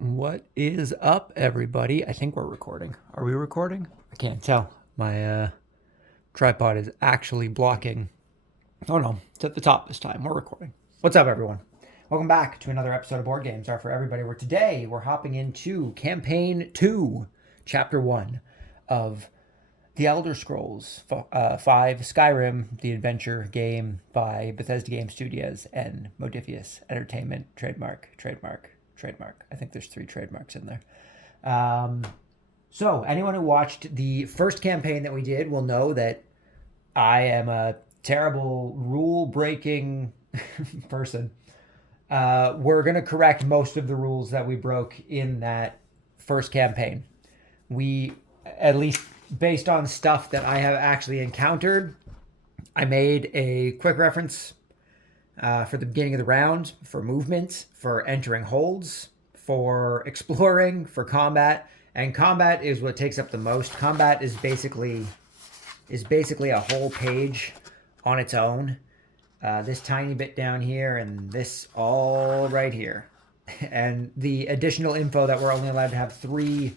What is up, everybody? I think we're recording. Are we recording? I can't tell. My tripod is actually blocking. Oh no, it's at the top this time. We're recording. What's up, everyone? Welcome back to another episode of Board Games Are For Everybody, where today we're hopping into Campaign 2, Chapter 1 of The Elder Scrolls 5 Skyrim The Adventure game by Bethesda Game Studios and Modifius Entertainment. Trademark. I think there's 3 trademarks in there. So anyone who watched the first campaign that we did will know that I am a terrible rule-breaking person. We're going to correct most of the rules that we broke in that first campaign. We, at least based on stuff that I have actually encountered, I made a quick reference for the beginning of the round, for movement, for entering holds, for exploring, for combat. And combat is what takes up the most. Combat is basically a whole page on its own. This tiny bit down here and this all right here. And the additional info that we're only allowed to have 3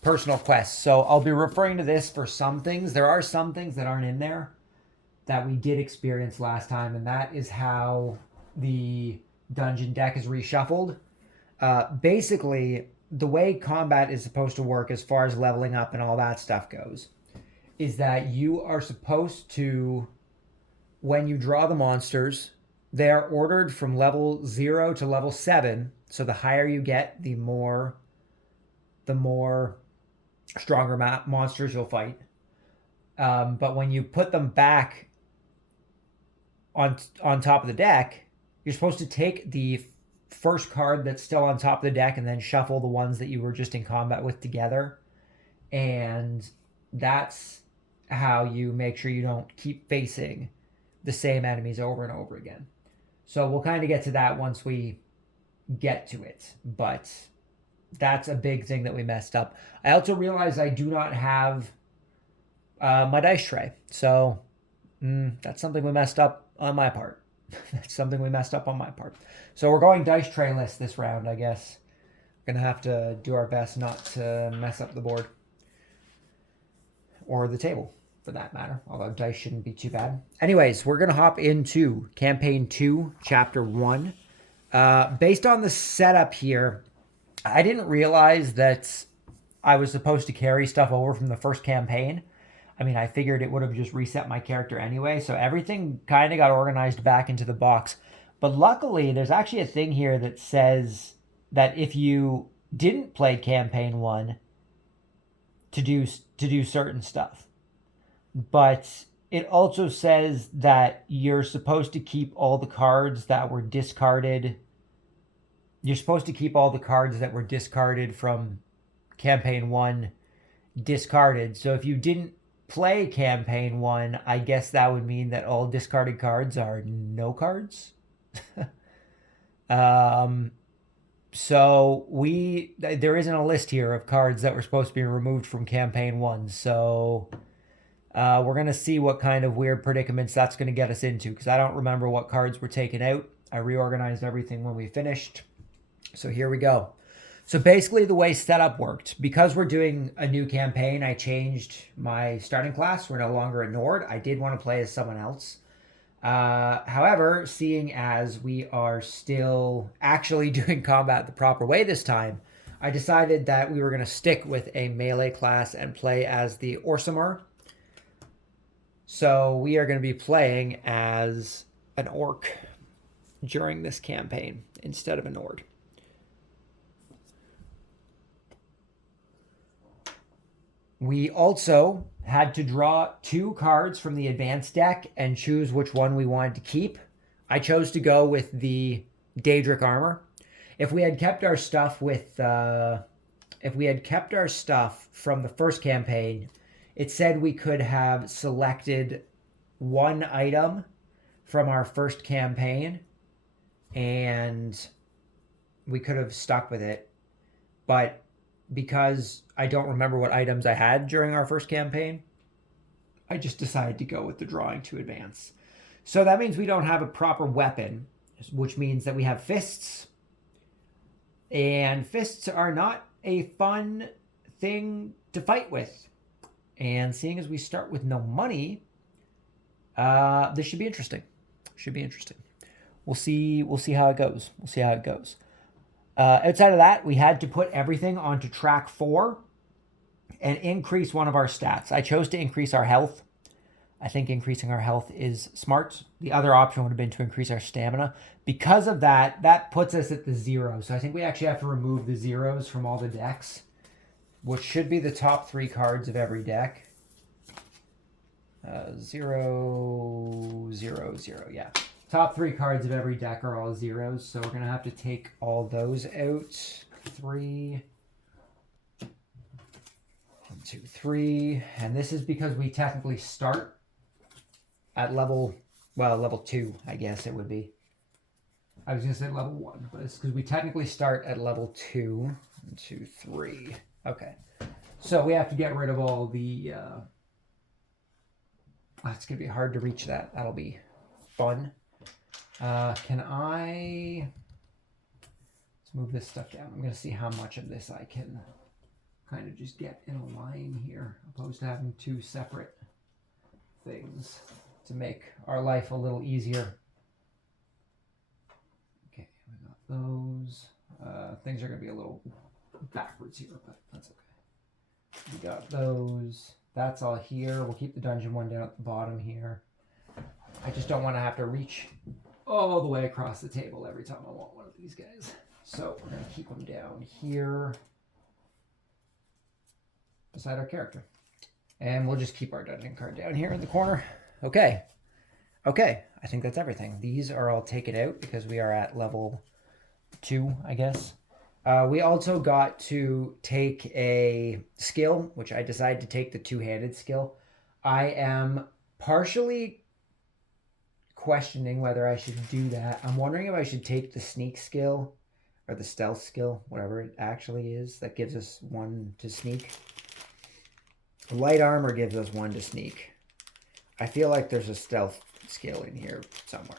personal quests. So I'll be referring to this for some things. There are some things that aren't in there that we did experience last time, and that is how the dungeon deck is reshuffled. Basically, the way combat is supposed to work as far as leveling up and all that stuff goes is that you are supposed to, when you draw the monsters, they are ordered from level 0 to level 7. So the higher you get, the more stronger monsters you'll fight. But when you put them back on top of the deck, you're supposed to take the first card that's still on top of the deck and then shuffle the ones that you were just in combat with together. And that's how you make sure you don't keep facing the same enemies over and over again. So we'll kind of get to that once we get to it. But that's a big thing that we messed up. I also realized I do not have my dice tray. So that's something we messed up on my part. So we're going dice trayless this round, I guess. We're going to have to do our best not to mess up the board. Or the table, for that matter. Although dice shouldn't be too bad. Anyways, we're going to hop into Campaign 2, Chapter 1. Based on the setup here, I didn't realize that I was supposed to carry stuff over from the first campaign. I mean, I figured it would have just reset my character anyway, so everything kind of got organized back into the box. But luckily, there's actually a thing here that says that if you didn't play campaign 1 to do certain stuff. But it also says that you're supposed to keep all the cards that were discarded. You're supposed to keep all the cards that were discarded from campaign 1 discarded. So if you didn't play campaign 1, I guess that would mean that all discarded cards are no cards. So there isn't a list here of cards that were supposed to be removed from campaign 1. So we're going to see what kind of weird predicaments that's going to get us into, because I don't remember what cards were taken out. I reorganized everything when we finished. So here we go. So basically the way setup worked, because we're doing a new campaign, I changed my starting class. We're no longer a Nord. I did want to play as someone else. However, seeing as we are still actually doing combat the proper way this time, I decided that we were going to stick with a melee class and play as the Orsimer. So we are going to be playing as an orc during this campaign instead of a Nord. We also had to draw 2 cards from the advanced deck and choose which one we wanted to keep. I chose to go with the Daedric armor. If we had kept our stuff from the first campaign, it said we could have selected 1 item from our first campaign and we could have stuck with it. But because I don't remember what items I had during our first campaign, I just decided to go with the drawing to advance. So that means we don't have a proper weapon, which means that we have fists And fists are not a fun thing to fight with. And seeing as we start with no money, this should be interesting. Should be interesting. We'll see. We'll see how it goes. We'll see how it goes. Outside of that, we had to put everything onto track 4 and increase one of our stats. I chose to increase our health. I think increasing our health is smart. The other option would have been to increase our stamina. Because of that, that puts us at the 0. So I think we actually have to remove the 0s from all the decks, which should be the top 3 cards of every deck. 0, 0, 0, yeah. Top 3 cards of every deck are all 0s, so we're going to have to take all those out. 3, 1, 2, 3. And this is because we technically start at level 2, I guess it would be. I was going to say level 1, but it's because we technically start at level 2. 1, 2, 3. Okay. So we have to get rid of all the... it's going to be hard to reach that. That'll be fun. Can I... Let's move this stuff down. I'm going to see how much of this I can kind of just get in a line here, opposed to having 2 separate things to make our life a little easier. Okay, we got those. Things are going to be a little backwards here, but that's okay. We got those. That's all here. We'll keep the dungeon one down at the bottom here. I just don't want to have to reach all the way across the table every time I want one of these guys. So we're going to keep them down here beside our character. And we'll just keep our dungeon card down here in the corner. Okay. Okay. I think that's everything. These are all taken out because we are at level 2, I guess. We also got to take a skill, which I decided to take the 2-handed skill. I am partially questioning whether I should do that. I'm wondering if I should take the sneak skill or the stealth skill, whatever it actually is, that gives us 1 to sneak. Light armor gives us 1 to sneak. I feel like there's a stealth skill in here somewhere,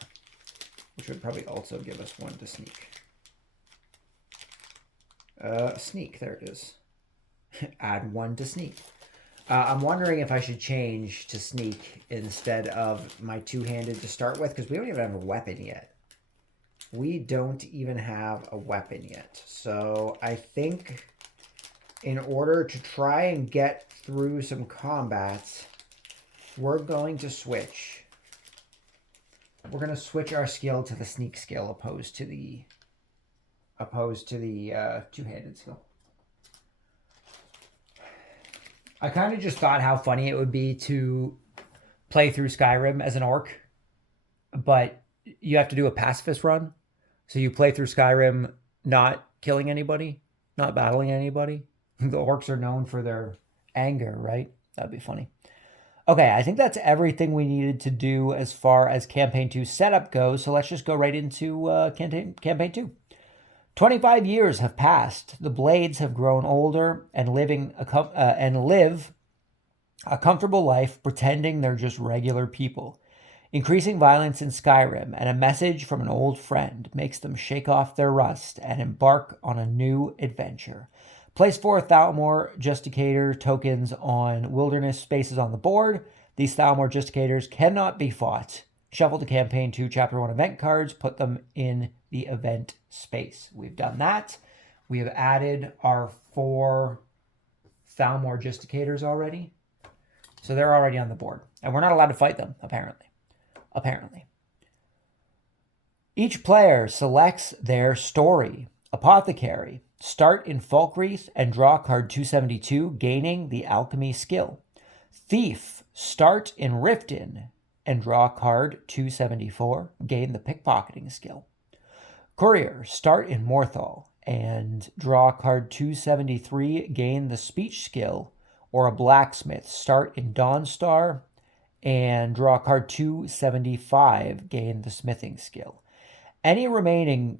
which would probably also give us 1 to sneak. Sneak, there it is. Add 1 to sneak. I'm wondering if I should change to sneak instead of my 2-handed to start with, because we don't even have a weapon yet. We don't even have a weapon yet. So I think in order to try and get through some combats, we're going to switch. We're going to switch our skill to the sneak skill opposed to the 2-handed skill. I kind of just thought how funny it would be to play through Skyrim as an orc, but you have to do a pacifist run. So you play through Skyrim not killing anybody, not battling anybody. The orcs are known for their anger, right? That'd be funny. Okay, I think that's everything we needed to do as far as Campaign 2 setup goes. So let's just go right into Campaign 2. 25 years have passed. The Blades have grown older and live a comfortable life pretending they're just regular people. Increasing violence in Skyrim and a message from an old friend makes them shake off their rust and embark on a new adventure. Place 4 Thalmor Justicator tokens on wilderness spaces on the board. These Thalmor Justicators cannot be fought. Shuffle to Campaign 2 Chapter 1 event cards. Put them in the event space. We've done that. We have added our 4 Thalmor Justicators already. So they're already on the board. And we're not allowed to fight them, apparently. Each player selects their story. Apothecary. Start in Falkreath and draw card 272, gaining the alchemy skill. Thief. Start in Riften and draw card 274, gain the pickpocketing skill. Courier. Start in Morthal and draw card 273, gain the speech skill. Or a blacksmith. Start in Dawnstar and draw card 275, gain the smithing skill. Any remaining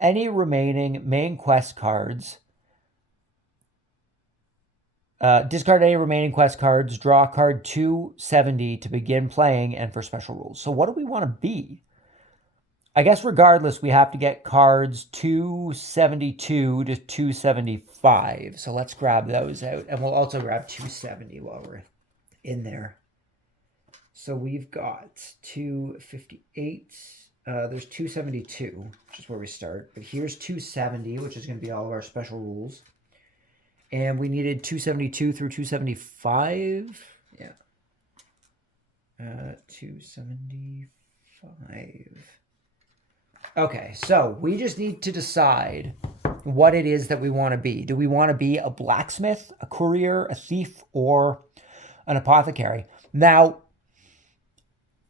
main quest cards, discard any remaining quest cards, draw card 270 to begin playing and for special rules. So what do we want to be? I guess regardless, we have to get cards 272 to 275. So let's grab those out. And we'll also grab 270 while we're in there. So we've got 258. There's 272, which is where we start. But here's 270, which is going to be all of our special rules. And we needed 272 through 275. Yeah. 275. Okay, so we just need to decide what it is that we want to be. Do we want to be a blacksmith, a courier, a thief, or an apothecary? Now,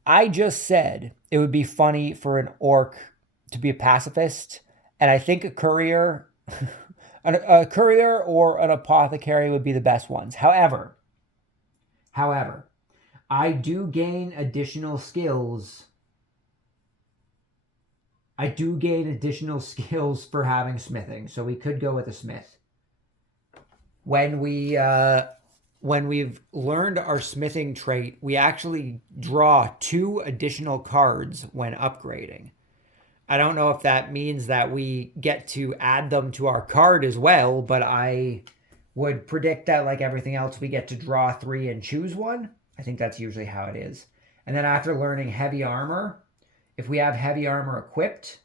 I just said it would be funny for an orc to be a pacifist, and I think a courier, a courier or an apothecary would be the best ones. However, I do gain additional skills. I do gain additional skills for having smithing, so we could go with a smith. When we've learned our smithing trait, we actually draw 2 additional cards when upgrading. I don't know if that means that we get to add them to our card as well, but I would predict that, like everything else, we get to draw 3 and choose one. I think that's usually how it is. And then after learning heavy armor, if we have heavy armor equipped,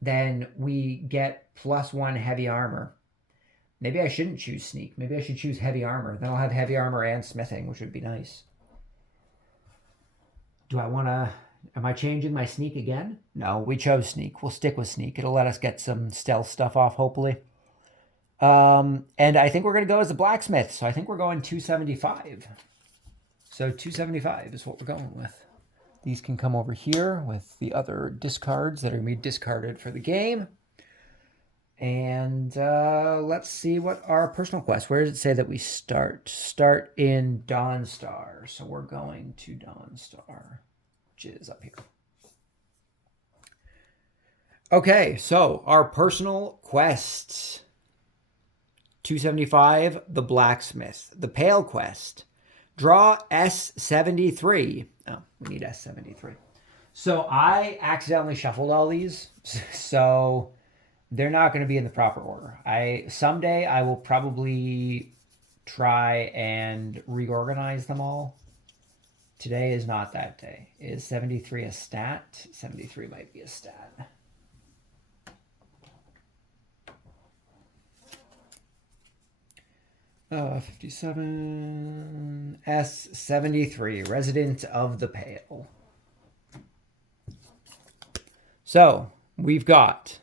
then we get +1 heavy armor. Maybe I shouldn't choose sneak. Maybe I should choose heavy armor. Then I'll have heavy armor and smithing, which would be nice. Do I want to... Am I changing my sneak again? No, we chose sneak. We'll stick with sneak. It'll let us get some stealth stuff off, hopefully. And I think we're going to go as a blacksmith. So I think we're going 275. So 275 is what we're going with. These can come over here with the other discards that are going to be discarded for the game. And let's see what our personal quest. Where does it say that we start? Start in Dawnstar. So we're going to Dawnstar, which is up here. Okay, so our personal quest. 275, the blacksmith. The pale quest. Draw S73. Oh, we need S73. So I accidentally shuffled all these. So they're not going to be in the proper order. Someday I will probably try and reorganize them all. Today is not that day. Is 73 a stat? 73 might be a stat. Uh, 57 S73, resident of the Pale. So we've got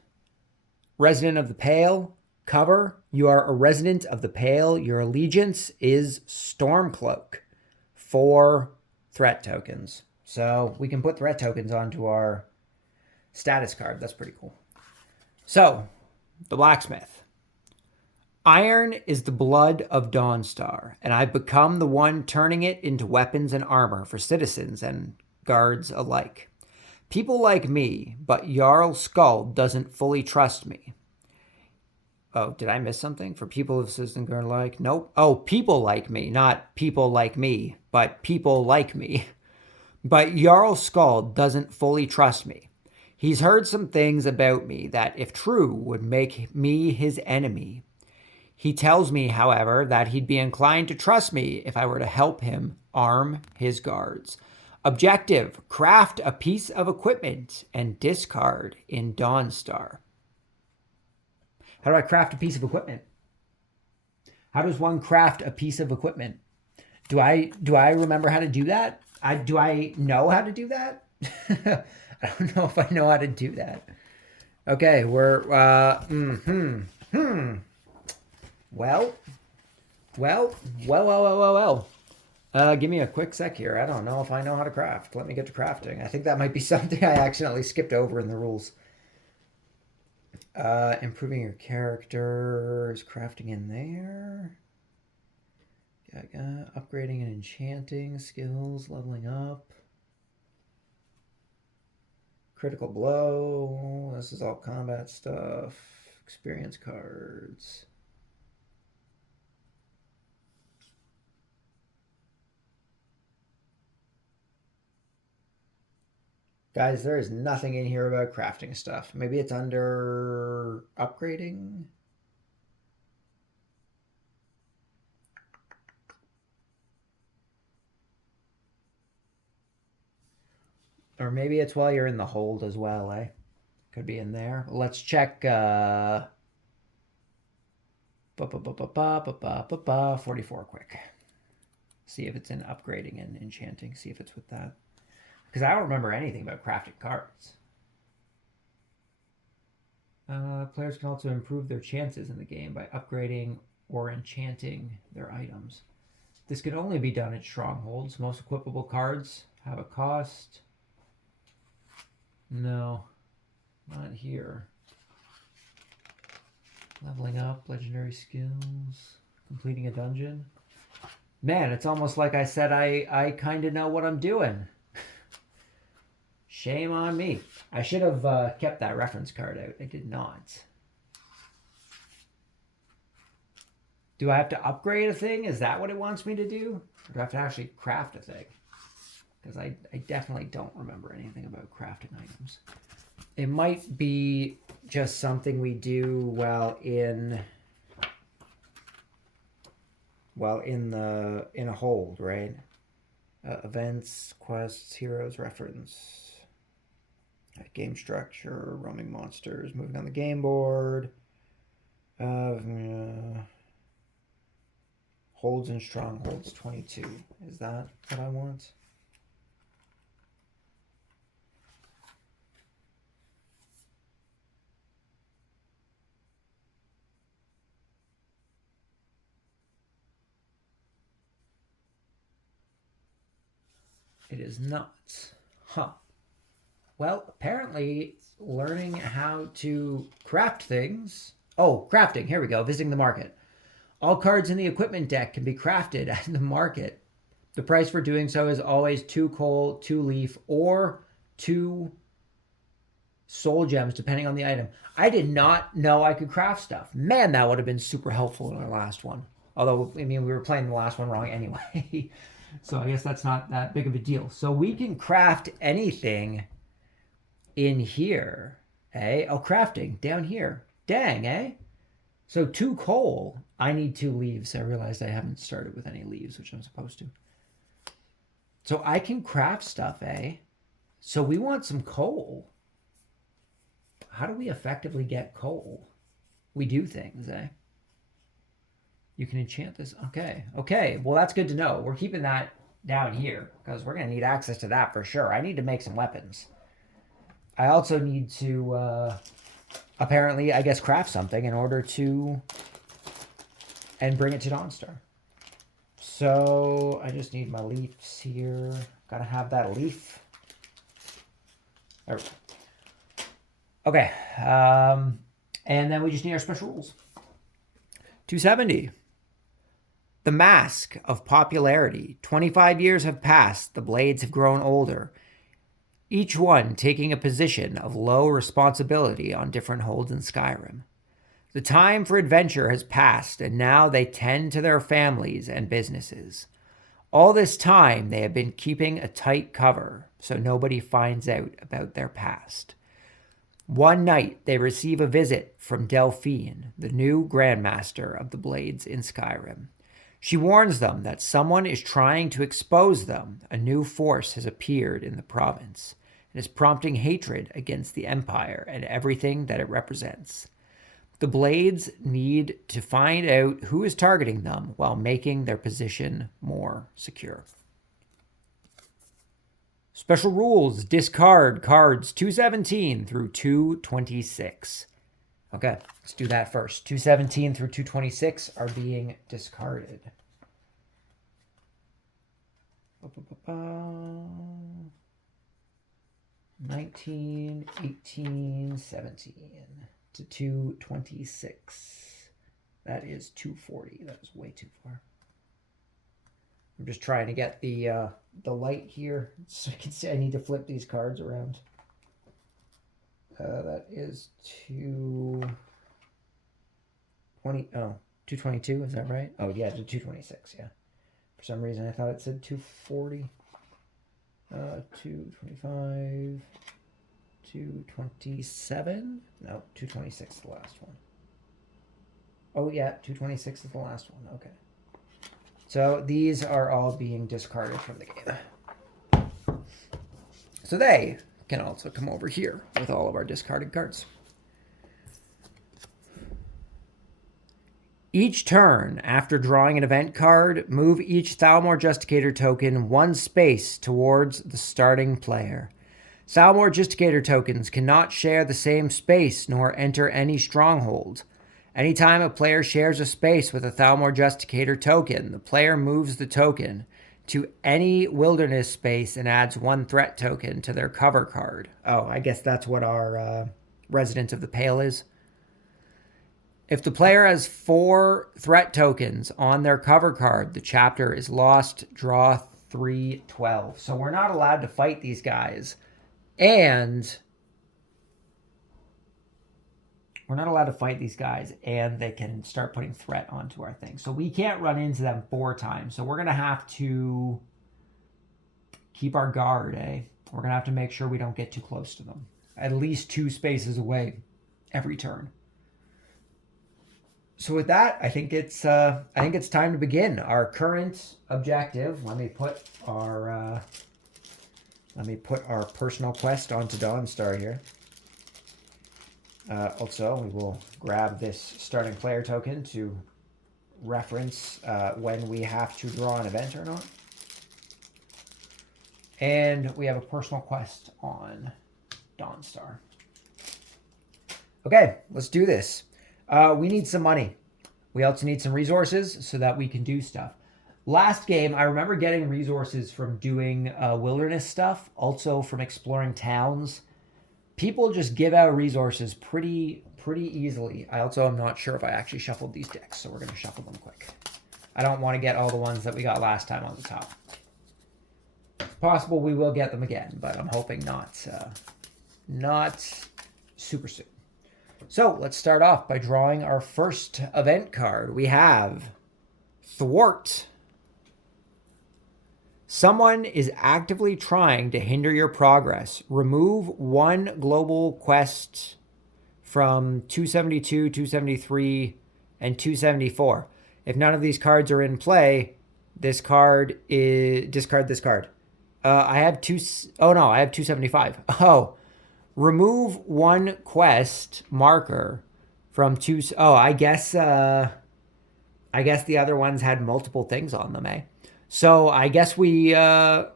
resident of the Pale, cover. You are a resident of the Pale. Your allegiance is Stormcloak. 4 threat tokens. So we can put threat tokens onto our status card. That's pretty cool. So, the blacksmith. Iron is the blood of Dawnstar, and I've become the one turning it into weapons and armor for citizens and guards alike. People like me, but Jarl Skull doesn't fully trust me. Oh, did I miss something? For people of citizen guard alike? Nope. Oh, people like me, not people like me, but people like me. But Jarl Skull doesn't fully trust me. He's heard some things about me that, if true, would make me his enemy. He tells me, however, that he'd be inclined to trust me if I were to help him arm his guards. Objective, craft a piece of equipment and discard in Dawnstar. How do I craft a piece of equipment? How does one craft a piece of equipment? Do I remember how to do that? Do I know how to do that? I don't know if I know how to do that. Okay, we're Well. Give me a quick sec here. I don't know if I know how to craft. Let me get to crafting. I think that might be something I accidentally skipped over in the rules. Improving your character is crafting in there. Upgrading and enchanting skills, leveling up. Critical blow. This is all combat stuff. Experience cards. Guys, there is nothing in here about crafting stuff. Maybe it's under upgrading? Or maybe it's while you're in the hold as well, eh? Could be in there. Let's check 44 quick. See if it's in upgrading and enchanting. See if it's with that. Because I don't remember anything about crafting cards. Players can also improve their chances in the game by upgrading or enchanting their items. This can only be done at strongholds. Most equipable cards have a cost. No, not here. Leveling up, legendary skills, completing a dungeon. Man, it's almost like I said I kind of know what I'm doing. Shame on me. I should have kept that reference card out. I did not. Do I have to upgrade a thing? Is that what it wants me to do? Or do I have to actually craft a thing? Because I definitely don't remember anything about crafting items. It might be just something we do while in a hold, right? Events, quests, heroes, reference, game structure, roaming monsters, moving on the game board, holds and strongholds 22. Is that what I want? It is not. Huh. Well, apparently learning how to craft things. Oh, crafting. Here we go. Visiting the market. All cards in the equipment deck can be crafted at the market. The price for doing so is always 2 coal, 2 leaf, or 2 soul gems, depending on the item. I did not know I could craft stuff. Man, that would have been super helpful in our last one. Although, I mean, we were playing the last one wrong anyway. So I guess that's not that big of a deal. So we can craft anything in here. Eh? Oh, crafting down here. Dang, eh? So 2 coal. I need 2 leaves. I realized I haven't started with any leaves, which I'm supposed to. So I can craft stuff, eh? So we want some coal. How do we effectively get coal? We do things, eh? You can enchant this. Okay. Okay. Well, that's good to know. We're keeping that down here because we're going to need access to that for sure. I need to make some weapons. I also need to, apparently, I guess, craft something in order to, and bring it to Dawnstar. So I just need my leaves here. Got to have that leaf. There we go. Okay. And then we just need our special rules. 270. The mask of popularity. 25 years have passed. The blades have grown older, each one taking a position of low responsibility on different holds in Skyrim. The time for adventure has passed, and now they tend to their families and businesses. All this time, they have been keeping a tight cover so nobody finds out about their past. One night, they receive a visit from Delphine, the new Grandmaster of the Blades in Skyrim. She warns them that someone is trying to expose them. A new force has appeared in the province and is prompting hatred against the Empire and everything that it represents. The Blades need to find out who is targeting them while making their position more secure. Special rules: discard cards 217 through 226. Okay, let's do that first. 217 through 226 are being discarded. 19, 18, 17 to 226. That is 240. That is way too far. I'm just trying to get the light here so I can see. I need to flip these cards around. That is 220. Oh, 222. Is that right? Oh, yeah, 226. Yeah. For some reason, I thought it said 240. 225, 227. No, 226 is the last one. Oh yeah, 226 is the last one. Okay. So these are all being discarded from the game. So they can also come over here with all of our discarded cards. Each turn, after drawing an event card, move each Thalmor Justicator token one space towards the starting player. Thalmor Justicator tokens cannot share the same space nor enter any stronghold. Anytime a player shares a space with a Thalmor Justicator token, the player moves the token to any wilderness space and adds one threat token to their cover card. Oh, I guess that's what our Resident of the Pale is. If the player has 4 threat tokens on their cover card, the chapter is lost. Draw 3/12. So we're not allowed to fight these guys. And we're not allowed to fight these guys, and they can start putting threat onto our thing. So we can't run into them 4 times. So we're going to have to keep our guard, eh? We're going to have to make sure we don't get too close to them. At least 2 spaces away every turn. So with that, I think it's time to begin our current objective. Let me put our personal quest onto Dawnstar here. Also, we will grab this starting player token to reference when we have to draw an event or not. And we have a personal quest on Dawnstar. Okay, let's do this. We need some money. We also need some resources so that we can do stuff. Last game, I remember getting resources from doing wilderness stuff, also from exploring towns. People just give out resources pretty easily. I also am not sure if I actually shuffled these decks, so we're going to shuffle them quick. I don't want to get all the ones that we got last time on the top. It's possible we will get them again, but I'm hoping not super soon. So let's start off by drawing our first event card. We have Thwart. Someone is actively trying to hinder your progress. Remove 1 global quest from 272, 273, and 274. If none of these cards are in play, discard this card. I have 275. Oh. Remove 1 quest marker from 2. Oh, I guess the other ones had multiple things on them, eh? So I guess we dodged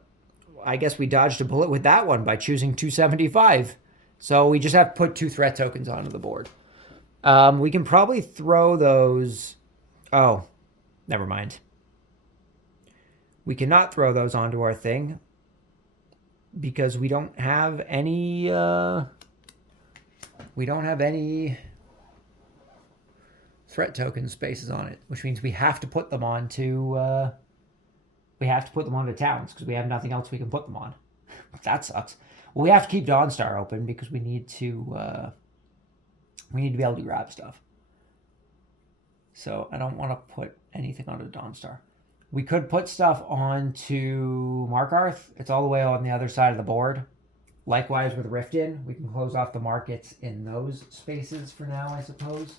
a bullet with that one by choosing 275. So we just have to put 2 threat tokens onto the board. We can probably throw those. Oh, never mind. We cannot throw those onto our thing, because we don't have any threat token spaces on it, which means we have to put them onto towns because we have nothing else we can put them on. That sucks. Well, we have to keep Dawnstar open because we need to be able to grab stuff. So I don't want to put anything onto Dawnstar. We could put stuff onto Markarth. It's all the way on the other side of the board. Likewise with Riften, we can close off the markets in those spaces for now, I suppose.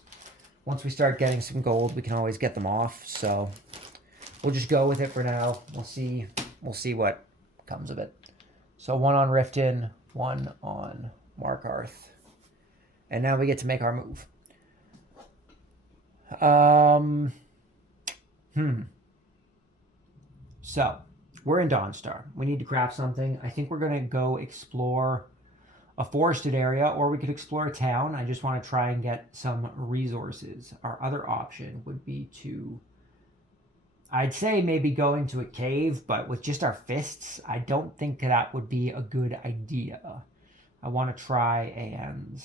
Once we start getting some gold, we can always get them off. So we'll just go with it for now. We'll see what comes of it. So 1 on Riften, 1 on Markarth. And now we get to make our move. So, we're in Dawnstar. We need to craft something. I think we're going to go explore a forested area, or we could explore a town. I just want to try and get some resources. Our other option would be to, I'd say maybe go into a cave, but with just our fists, I don't think that would be a good idea. I want to try and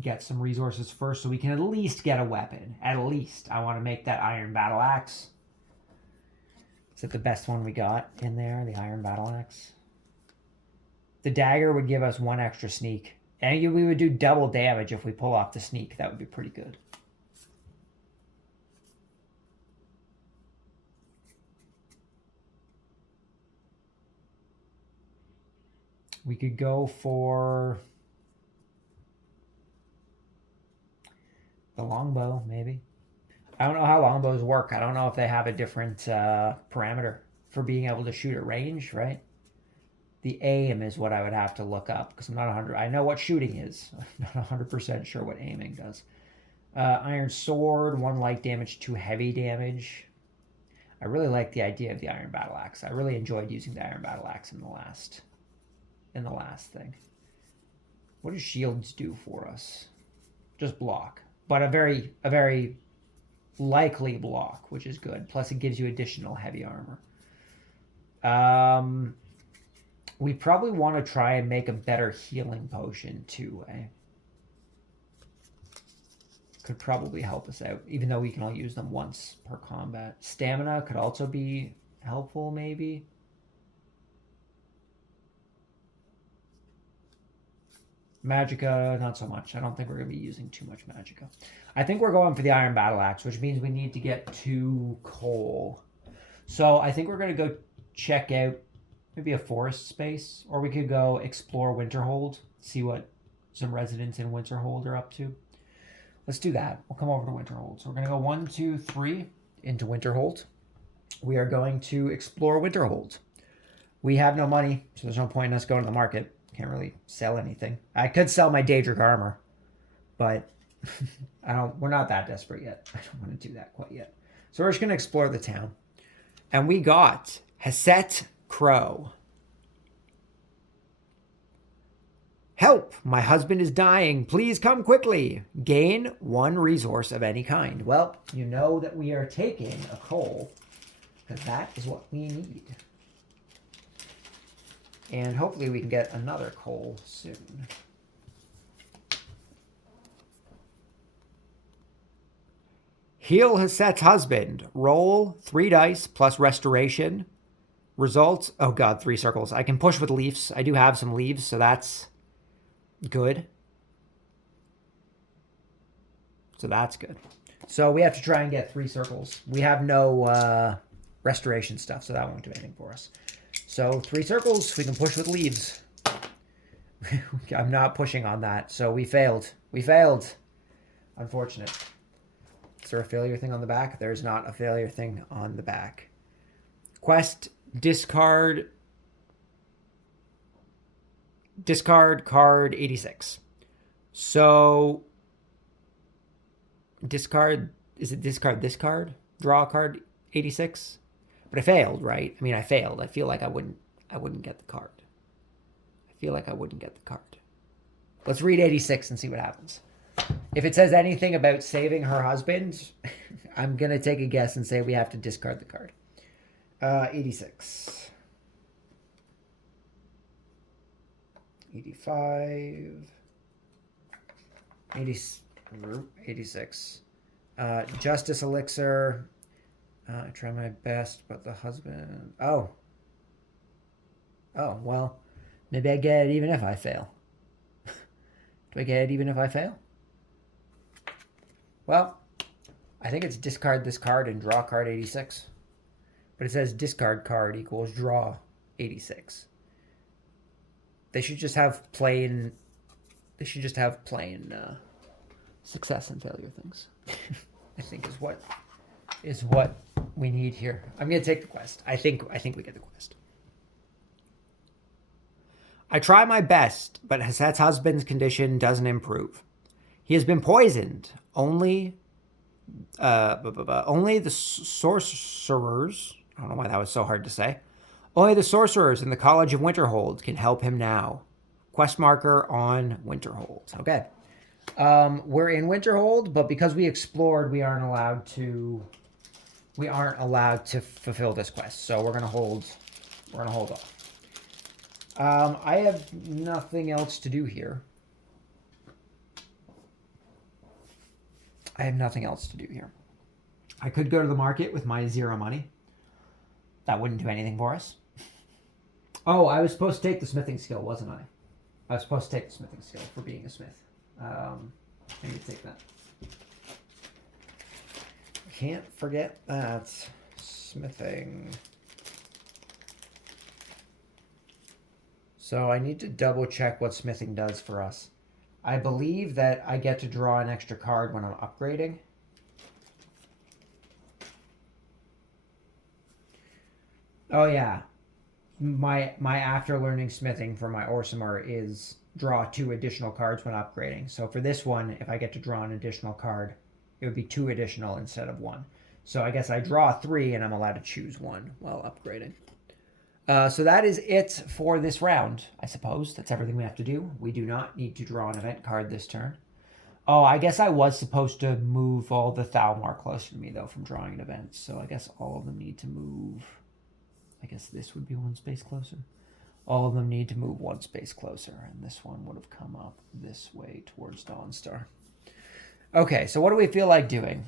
get some resources first so we can at least get a weapon. At least. I want to make that iron battle axe. Is it the best one we got in there, the iron battle axe? The dagger would give us 1 extra sneak. And we would do double damage if we pull off the sneak. That would be pretty good. We could go for the longbow, maybe. I don't know how longbows work. I don't know if they have a different parameter for being able to shoot at range, right? The aim is what I would have to look up because I'm not 100. I know what shooting is. I'm not 100% sure what aiming does. Iron sword, 1 light damage, 2 heavy damage. I really like the idea of the iron battle axe. I really enjoyed using the iron battle axe in the last thing. What do shields do for us? Just block, but a very likely block, which is good. Plus, it gives you additional heavy armor. We probably want to try and make a better healing potion too, eh? Could probably help us out, even though we can only use them once per combat. Stamina could also be helpful, maybe. Magicka, not so much. I don't think we're going to be using too much Magicka. I think we're going for the Iron Battle Axe, which means we need to get 2 coal. So I think we're going to go check out maybe a forest space, or we could go explore Winterhold, see what some residents in Winterhold are up to. Let's do that. We'll come over to Winterhold. So we're going to go 1, 2, 3 into Winterhold. We are going to explore Winterhold. We have no money, so there's no point in us going to the market. Can't really sell anything. I could sell my Daedric armor, but we're not that desperate yet. I don't want to do that quite yet. So we're just going to explore the town. And we got Hasset Crow. Help! My husband is dying. Please come quickly. Gain 1 resource of any kind. Well, you know that we are taking a coal, because that is what we need. And hopefully we can get another coal soon. Heal Hasset's husband. Roll 3 dice plus restoration. Results. Oh god, 3 circles. I can push with leaves. I do have some leaves, so that's good. So that's good. So we have to try and get 3 circles. We have no restoration stuff, so that won't do anything for us. So 3 circles, we can push with leaves. I'm not pushing on that, so we failed. We failed. Unfortunate. Is there a failure thing on the back? There's not a failure thing on the back. Quest, discard card 86. So discard, is it discard this card? Draw card 86? But I failed, right? I mean, I failed. I feel like I wouldn't get the card. I feel like I wouldn't get the card. Let's read 86 and see what happens. If it says anything about saving her husband, I'm going to take a guess and say we have to discard the card. 86. 85. 86. Justice Elixir. I try my best, but the husband... Oh, well, maybe I get it even if I fail. Do I get it even if I fail? Well, I think it's discard this card and draw card 86. But it says discard card equals draw 86. They should just have plain... success and failure things. I think is what we need here. I'm going to take the quest. I think we get the quest. I try my best, but Hasset's husband's condition doesn't improve. He has been poisoned. Only the sorcerers, I don't know why that was so hard to say. Only the sorcerers in the College of Winterhold can help him now. Quest marker on Winterhold. Okay. We're in Winterhold, but because we explored, we aren't allowed to fulfill this quest. So we're gonna hold off. I have nothing else to do here. I could go to the market with my 0 money. That wouldn't do anything for us. Oh, I was supposed to take the smithing skill, wasn't I? I was supposed to take the smithing skill for being a smith. I need to take that. Can't forget that. Smithing. So I need to double check what smithing does for us. I believe that I get to draw an extra card when I'm upgrading. Oh yeah. My after learning smithing for my Orsimer is draw 2 additional cards when upgrading. So for this one, if I get to draw an additional card, it would be 2 additional instead of 1. So I guess I draw 3 and I'm allowed to choose 1 while upgrading. So that is it for this round, I suppose. That's everything we have to do. We do not need to draw an event card this turn. Oh, I guess I was supposed to move all the Thalmar closer to me, though, from drawing an event. So I guess all of them need to move. I guess this would be 1 space closer. All of them need to move 1 space closer, and this one would have come up this way towards Dawnstar. Okay, so what do we feel like doing?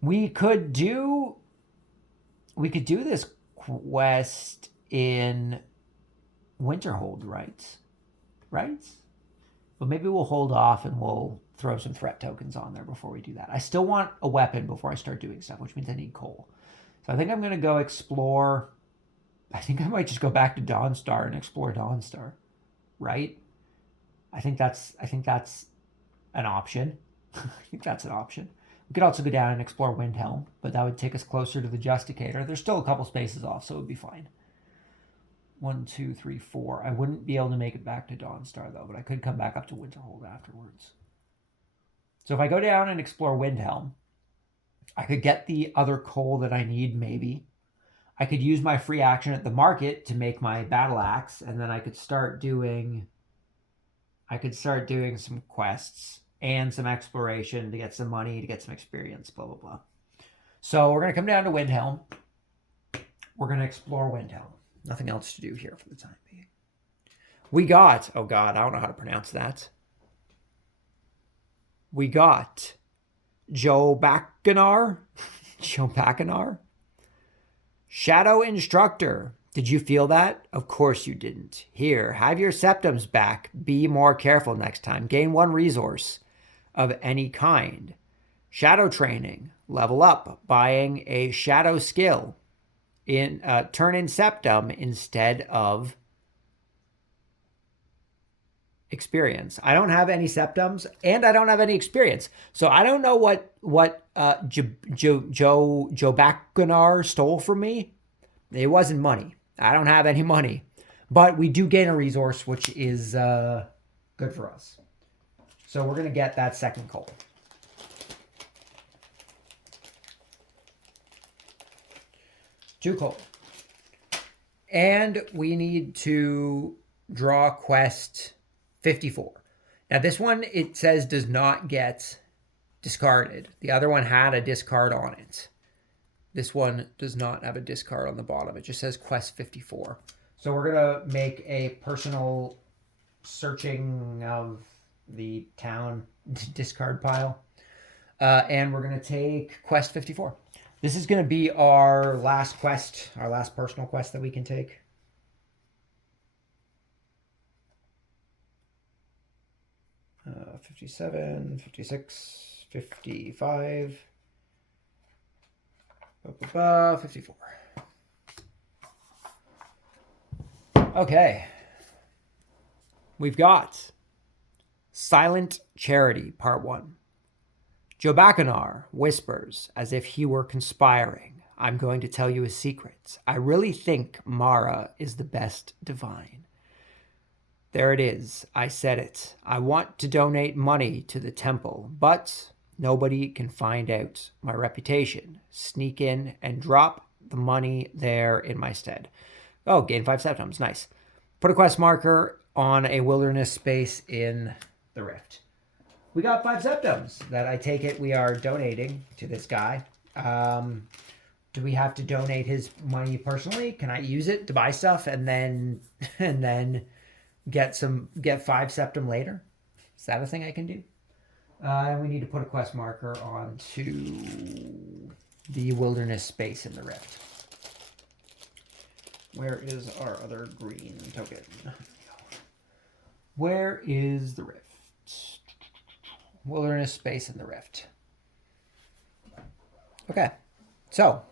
We could do this quest in Winterhold, right? Right? But maybe we'll hold off and we'll throw some threat tokens on there before we do that. I still want a weapon before I start doing stuff, which means I need coal. So I think I'm going to go explore. I think I might just go back to Dawnstar and explore Dawnstar, right? I think that's an option. I think that's an option. We could also go down and explore Windhelm, but that would take us closer to the Justicator. There's still a couple spaces off, so it would be fine. 1, 2, 3, 4. I wouldn't be able to make it back to Dawnstar, though, but I could come back up to Winterhold afterwards. So if I go down and explore Windhelm, I could get the other coal that I need, maybe. I could use my free action at the market to make my battle axe, and then I could start doing some quests and some exploration to get some money, to get some experience, blah, blah, blah. So we're going to come down to Windhelm. We're going to explore Windhelm. Nothing else to do here for the time being. We got, oh God, I don't know how to pronounce that. We got Joe Bacanar. Joe Bacanar. Shadow Instructor. Did you feel that? Of course you didn't. Here, have your septums back. Be more careful next time. Gain 1 resource of any kind. Shadow training. Level up. Buying a shadow skill. Turn in septum instead of experience. I don't have any septums and I don't have any experience. So I don't know what Joe Bacanar stole from me. It wasn't money. I don't have any money. But we do gain a resource, which is good for us. So we're going to get that second coal. Two coal. And we need to draw quest 54. Now this one, it says does not get discarded. The other one had a discard on it. This one does not have a discard on the bottom. It just says quest 54. So we're going to make a personal searching of the town discard pile. And we're going to take quest 54. This is going to be our last quest, our last personal quest that we can take. Uh, 57, 56, 55, 54. Okay. We've got Silent Charity, Part 1. Joe Bacanar whispers as if he were conspiring. I'm going to tell you a secret. I really think Mara is the best divine. There it is. I said it. I want to donate money to the temple, but nobody can find out my reputation. Sneak in and drop the money there in my stead. Oh, gain 5 septums. Nice. Put a quest marker on a wilderness space in the rift. We got 5 septums that I take it we are donating to this guy. Do we have to donate his money personally? Can I use it to buy stuff and then get 5 septum later? Is that a thing I can do? And we need to put a quest marker onto the wilderness space in the rift. Where is our other green token? Where is the rift? Wilderness space in the rift. Okay, so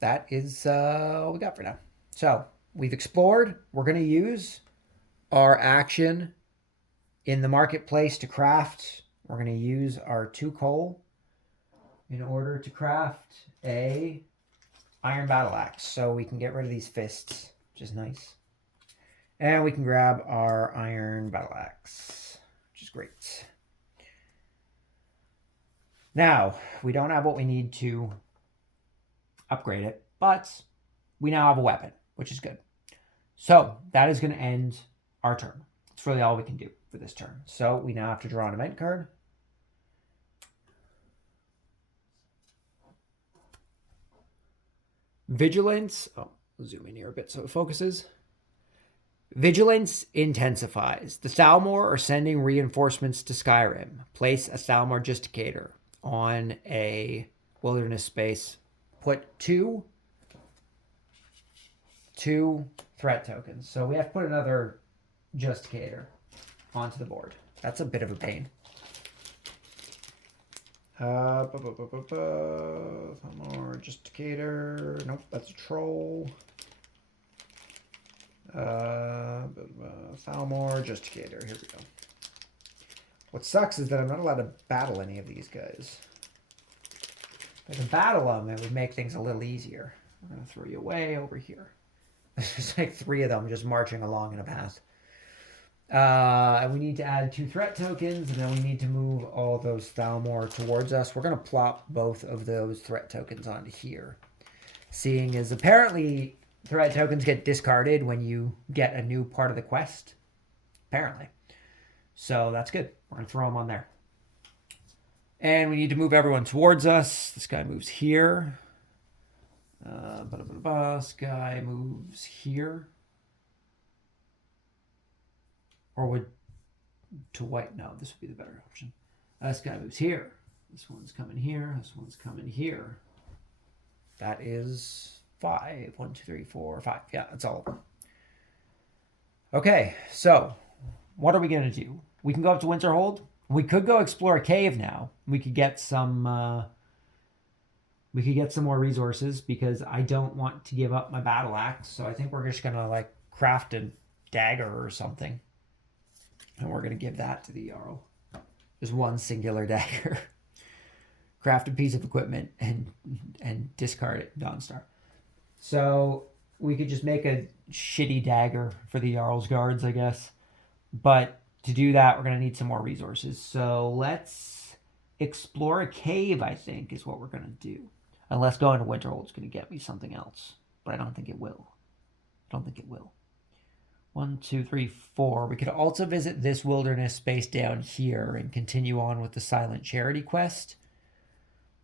that is all we got for now. So we've explored. We're going to use our action in the marketplace to craft. We're going to use our 2 coal in order to craft a iron battle axe. So we can get rid of these fists, which is nice. And we can grab our iron battle axe, which is great. Now, we don't have what we need to upgrade it, but we now have a weapon, which is good. So that is going to end our turn. It's really all we can do for this turn. So we now have to draw an event card. Vigilance. Oh, I'll zoom in here a bit so it focuses. Vigilance intensifies. The Thalmor are sending reinforcements to Skyrim. Place a Thalmor Justicator on a wilderness space. Put two threat tokens. So we have to put another Justicator onto the board. That's a bit of a pain. Thalmor Justicator. Nope, that's a troll. Thalmor Justicator. Here we go. What sucks is that I'm not allowed to battle any of these guys. If I can battle them, it would make things a little easier. I'm going to throw you away over here. There's like 3 of them just marching along in a path. And we need to add 2 threat tokens, and then we need to move all those Thalmor towards us. We're going to plop both of those threat tokens onto here. Seeing as apparently threat tokens get discarded when you get a new part of the quest. Apparently. So that's good. We're going to throw them on there. And we need to move everyone towards us. This guy moves here. This guy moves here. Or would to white? No, this would be the better option. This guy moves here. This one's coming here. This one's coming here. That is 5. 1, 2, 3, 4, 5. Yeah, that's all of them. Okay, so what are we going to do? We can go up to Winterhold. We could go explore a cave now. We could get some more resources because I don't want to give up my battle axe. So I think we're just going to like craft a dagger or something. And we're going to give that to the Jarl. Just one singular dagger. Craft a piece of equipment and discard it, Dawnstar. So we could just make a shitty dagger for the Jarl's guards, I guess. But to do that, we're going to need some more resources. So let's explore a cave, I think, is what we're going to do. Unless going to Winterhold is going to get me something else. But I don't think it will. 1, 2, 3, 4. We could also visit this wilderness space down here and continue on with the Silent Charity quest.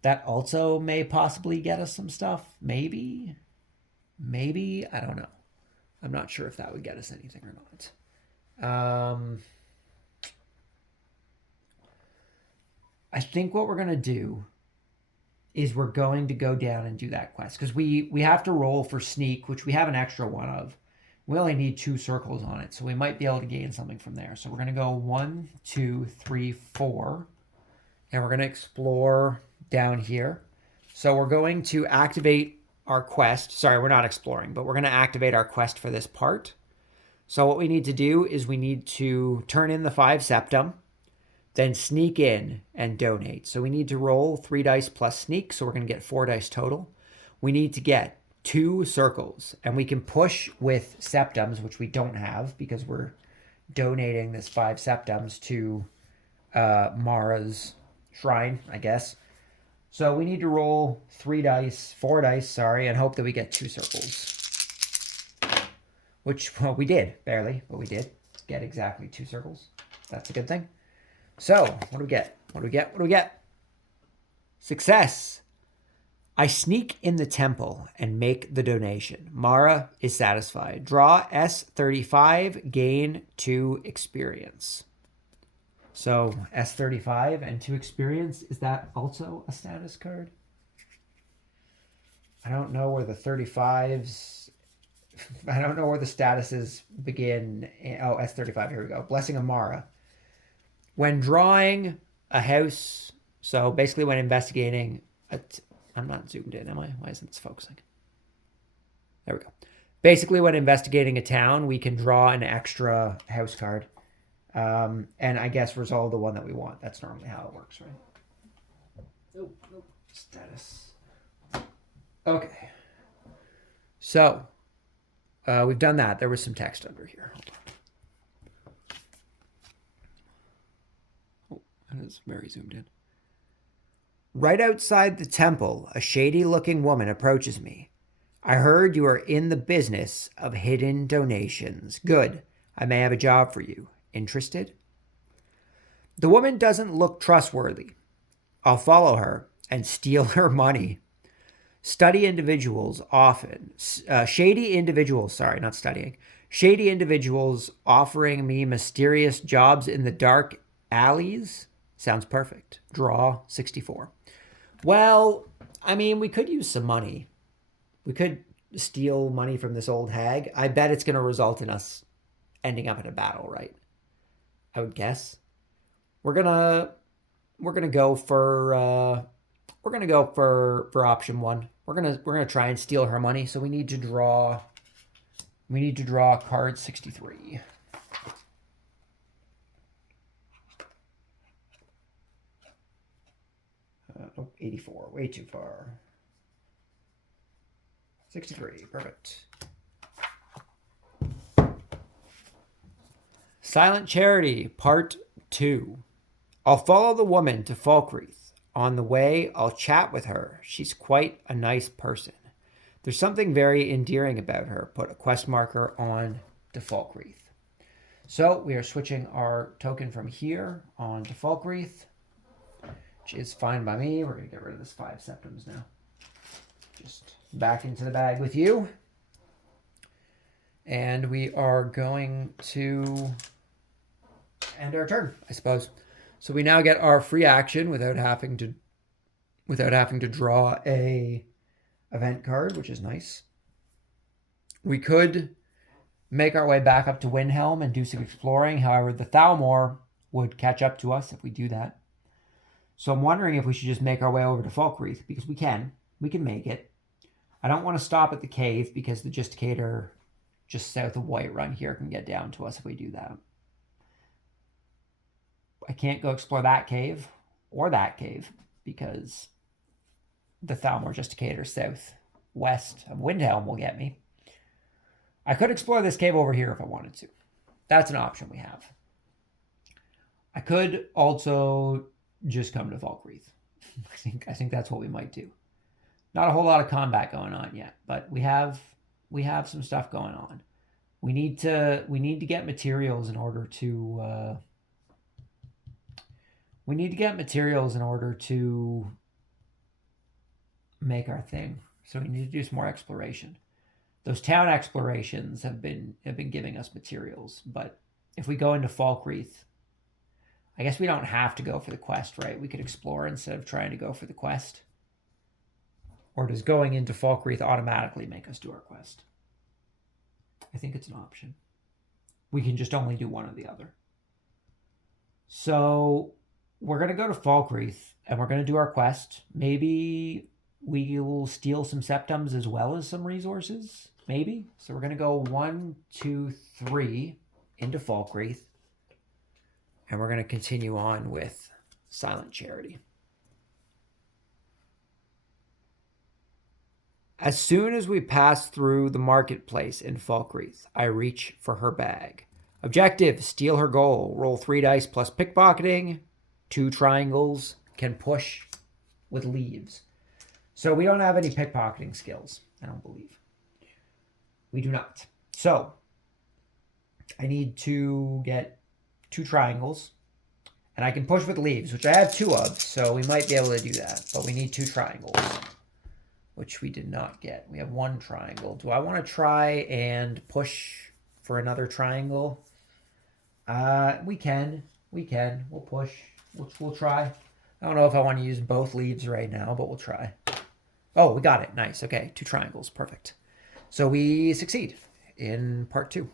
That also may possibly get us some stuff. Maybe. I don't know. I'm not sure if that would get us anything or not. I think what we're going to do is we're going to go down and do that quest. Because we have to roll for sneak, which we have an extra one of. We only need 2 circles on it, so we might be able to gain something from there. So we're going to go 1, 2, 3, 4. And we're going to explore down here. So we're going to activate our quest. Sorry, we're not exploring, but we're going to activate our quest for this part. So what we need to do is we need to turn in the 5 septum, then sneak in and donate. So we need to roll 3 dice plus sneak, so we're going to get 4 dice total. We need to get 2 circles, and we can push with septums, which we don't have because we're donating this 5 septums to Mara's shrine, I guess. So we need to roll 4 dice, and hope that we get 2 circles. Which, well, we did, barely, but we did get exactly 2 circles. That's a good thing. So, what do we get? Success. I sneak in the temple and make the donation. Mara is satisfied. Draw S35, gain 2 experience. So S35 and 2 experience, is that also a status card? I don't know where the 35s, I don't know where the statuses begin. Oh, S35, here we go. Blessing of Mara. When drawing a house, so basically when investigating, I'm not zoomed in, am I? Why isn't this focusing? There we go. Basically, when investigating a town, we can draw an extra house card. And I guess resolve the one that we want. That's normally how it works, right? Nope. Status. Okay. So, we've done that. There was some text under here. Oh, that is very zoomed in. Right outside the temple, a shady-looking woman approaches me. I heard you are in the business of hidden donations. Good. I may have a job for you. Interested? The woman doesn't look trustworthy. I'll follow her and steal her money. Shady individuals offering me mysterious jobs in the dark alleys. Sounds perfect. Draw 64. Well, I mean, we could use some money. We could steal money from this old hag. I bet it's going to result in us ending up in a battle, right? I would guess. We're gonna go for option one. We're gonna try and steal her money. So we need to draw card 63. 84, way too far. 63, perfect. Silent Charity, Part 2. I'll follow the woman to Falkreath. On the way, I'll chat with her. She's quite a nice person. There's something very endearing about her. Put a quest marker on to Falkreath. So we are switching our token from here on to Falkreath, which is fine by me. We're going to get rid of this 5 septums now. Just back into the bag with you. And we are going to end our turn, I suppose. So we now get our free action without having to draw a event card, which is nice. We could make our way back up to Windhelm and do some exploring. However, the Thalmor would catch up to us if we do that. So I'm wondering if we should just make our way over to Falkreath, because we can make it. I don't want to stop at the cave because the Justicator just south of Whiterun here can get down to us if we do that. I can't go explore that cave or that cave because the Thalmor Justicator southwest of Windhelm will get me. I could explore this cave over here if I wanted to. That's an option we have. I could also just come to Falkreath. I think that's what we might do. Not a whole lot of combat going on yet, but we have some stuff going on. We need to get materials in order to make our thing. So we need to do some more exploration. Those town explorations have been giving us materials, but if we go into Falkreath, I guess we don't have to go for the quest, right? We could explore instead of trying to go for the quest. Or does going into Falkreath automatically make us do our quest? I think it's an option. We can just only do one or the other. So we're going to go to Falkreath and we're going to do our quest. Maybe we will steal some septums as well as some resources. Maybe. So we're going to go 1, 2, 3 into Falkreath. And we're going to continue on with Silent Charity. As soon as we pass through the marketplace in Falkreath, I reach for her bag. Objective, steal her goal. Roll 3 dice plus pickpocketing. 2 triangles. Can push with leaves. So we don't have any pickpocketing skills, I don't believe. We do not. So I need to get 2 triangles. And I can push with leaves, which I have 2 of, so we might be able to do that. But we need 2 triangles, which we did not get. We have 1 triangle. Do I want to try and push for another triangle? We can. We'll push. We'll try. I don't know if I want to use both leaves right now, but we'll try. Oh, we got it. Nice. Okay, 2 triangles. Perfect. So we succeed in part 2.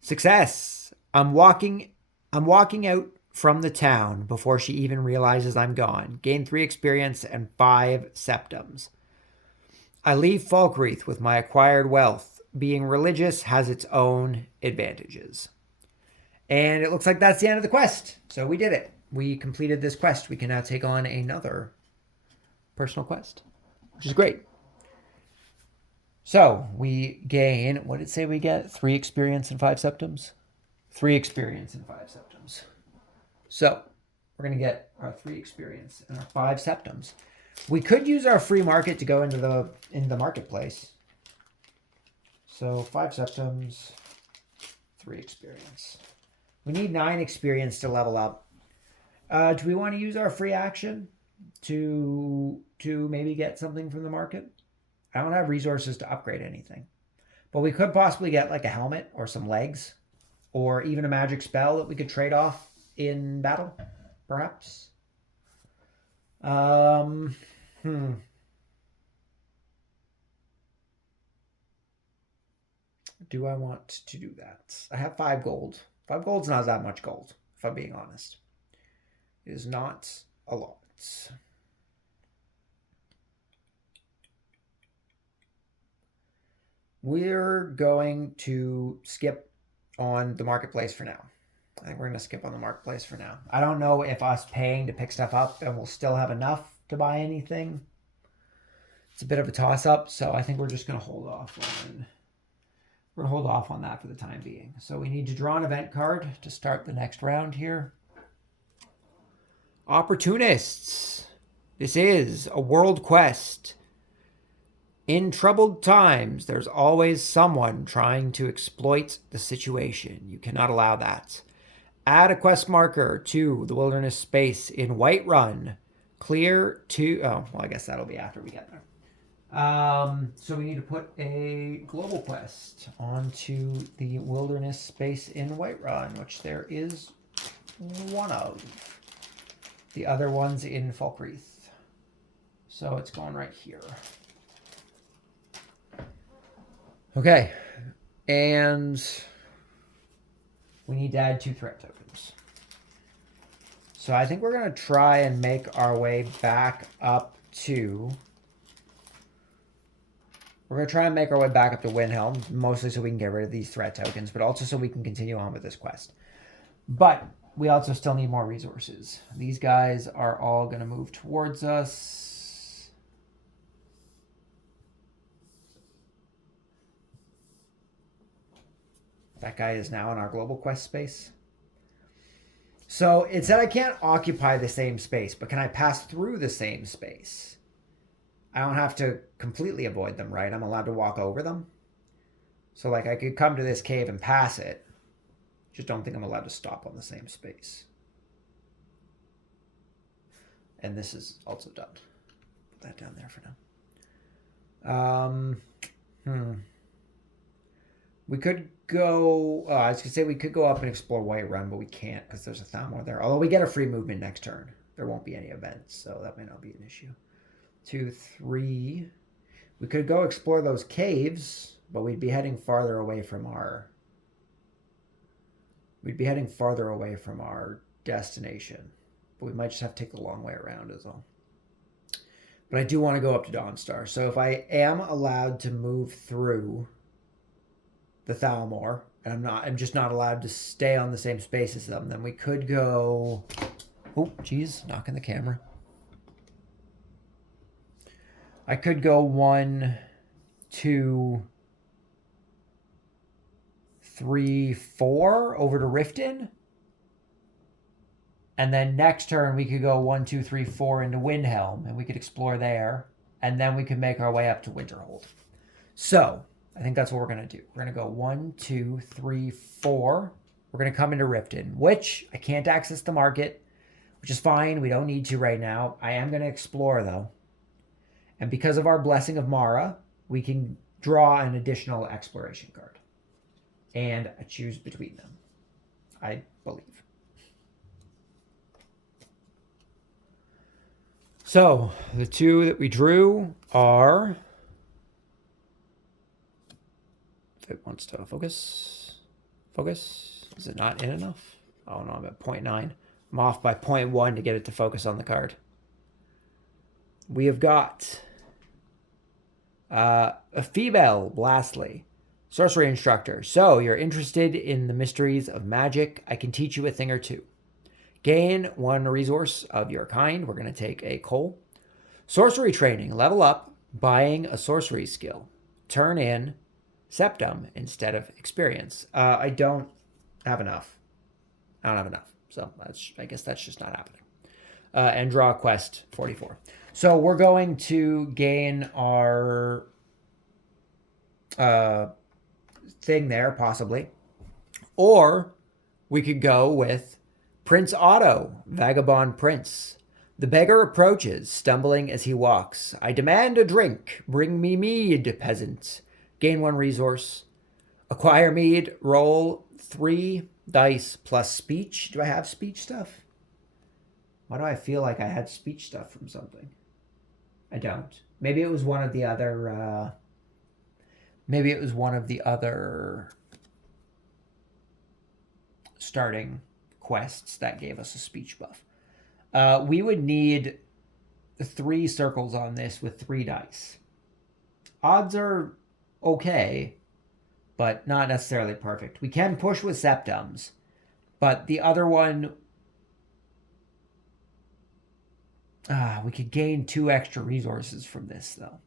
Success. I'm walking out from the town before she even realizes I'm gone. Gain 3 experience and 5 septums. I leave Falkreath with my acquired wealth. Being religious has its own advantages. And it looks like that's the end of the quest. So we did it. We completed this quest. We can now take on another personal quest, which is great. So we gain, what did it say we get? 3 experience and 5 septums? 3 experience and 5 septums. So we're going to get our 3 experience and our 5 septums. We could use our free market to go into the marketplace. So 5 septums, 3 experience. We need 9 experience to level up. Do we want to use our free action to maybe get something from the market? I don't have resources to upgrade anything. But we could possibly get like a helmet or some legs or even a magic spell that we could trade off in battle, perhaps. Do I want to do that? I have 5 gold. 5 gold's not that much gold, if I'm being honest. It is not a lot. We're going to skip on the marketplace for now. I think we're going to skip on the marketplace for now. I don't know if us paying to pick stuff up and we'll still have enough to buy anything. It's a bit of a toss-up, so I think we're just going to hold off on. We're going to hold off on that for the time being. So we need to draw an event card to start the next round here. Opportunists. This is a world quest. In troubled times, there's always someone trying to exploit the situation. You cannot allow that. Add a quest marker to the wilderness space in Whiterun. Clear to... Oh, well, I guess that'll be after we get there. So we need to put a global quest onto the wilderness space in Whiterun, which there is one of. The other one's in Falkreath. So it's going right here. Okay. And we need to add 2 threat tokens. So I think we're going to try and make our way back up to... We're going to try and make our way back up to Windhelm, mostly so we can get rid of these threat tokens, but also so we can continue on with this quest. But we also still need more resources. These guys are all going to move towards us. That guy is now in our global quest space. So it said I can't occupy the same space, but can I pass through the same space? I don't have to completely avoid them, right? I'm allowed to walk over them. So like I could come to this cave and pass it. Just don't think I'm allowed to stop on the same space. And this is also done. Put that down there for now. We could go... I was going to say we could go up and explore Whiterun, but we can't because there's a Thalmor there. Although we get a free movement next turn. There won't be any events, so that may not be an issue. 2, 3. We could go explore those caves, but we'd be heading farther away from our... We'd be heading farther away from our destination. But we might just have to take the long way around as well. But I do want to go up to Dawnstar. So if I am allowed to move through the Thalmor, and I'm just not allowed to stay on the same space as them, then we could go... Oh, geez, knocking the camera. I could go 1, 2, 3, 4 over to Riften. And then next turn we could go 1, 2, 3, 4 into Windhelm, and we could explore there. And then we could make our way up to Winterhold. So I think that's what we're going to do. We're going to go 1, 2, 3, 4. We're going to come into Riften, which I can't access the market, which is fine. We don't need to right now. I am going to explore, though. And because of our Blessing of Mara, we can draw an additional exploration card. And choose between them, I believe. So, the 2 that we drew are... If it wants to focus. Focus. Is it not in enough? Oh no, I'm at 0.9. I'm off by 0.1 to get it to focus on the card. We have got A female, lastly. Sorcery instructor. So, you're interested in the mysteries of magic. I can teach you a thing or two. Gain 1 resource of your kind. We're going to take a coal. Sorcery training. Level up. Buying a sorcery skill. Turn in septum instead of experience. I don't have enough. I don't have enough. So I guess that's just not happening. And draw quest 44. So we're going to gain our thing there, possibly. Or we could go with Prince Otto, Vagabond Prince. The beggar approaches, stumbling as he walks. I demand a drink. Bring me mead, peasant. Gain 1 resource. Acquire mead. Roll 3 dice plus speech. Do I have speech stuff? Why do I feel like I had speech stuff from something? I don't. Maybe it was one of the other... maybe it was one of the other starting quests that gave us a speech buff. We would need 3 circles on this with 3 dice. Odds are okay, but not necessarily perfect. We can push with septums, but the other one... we could gain 2 extra resources from this, though.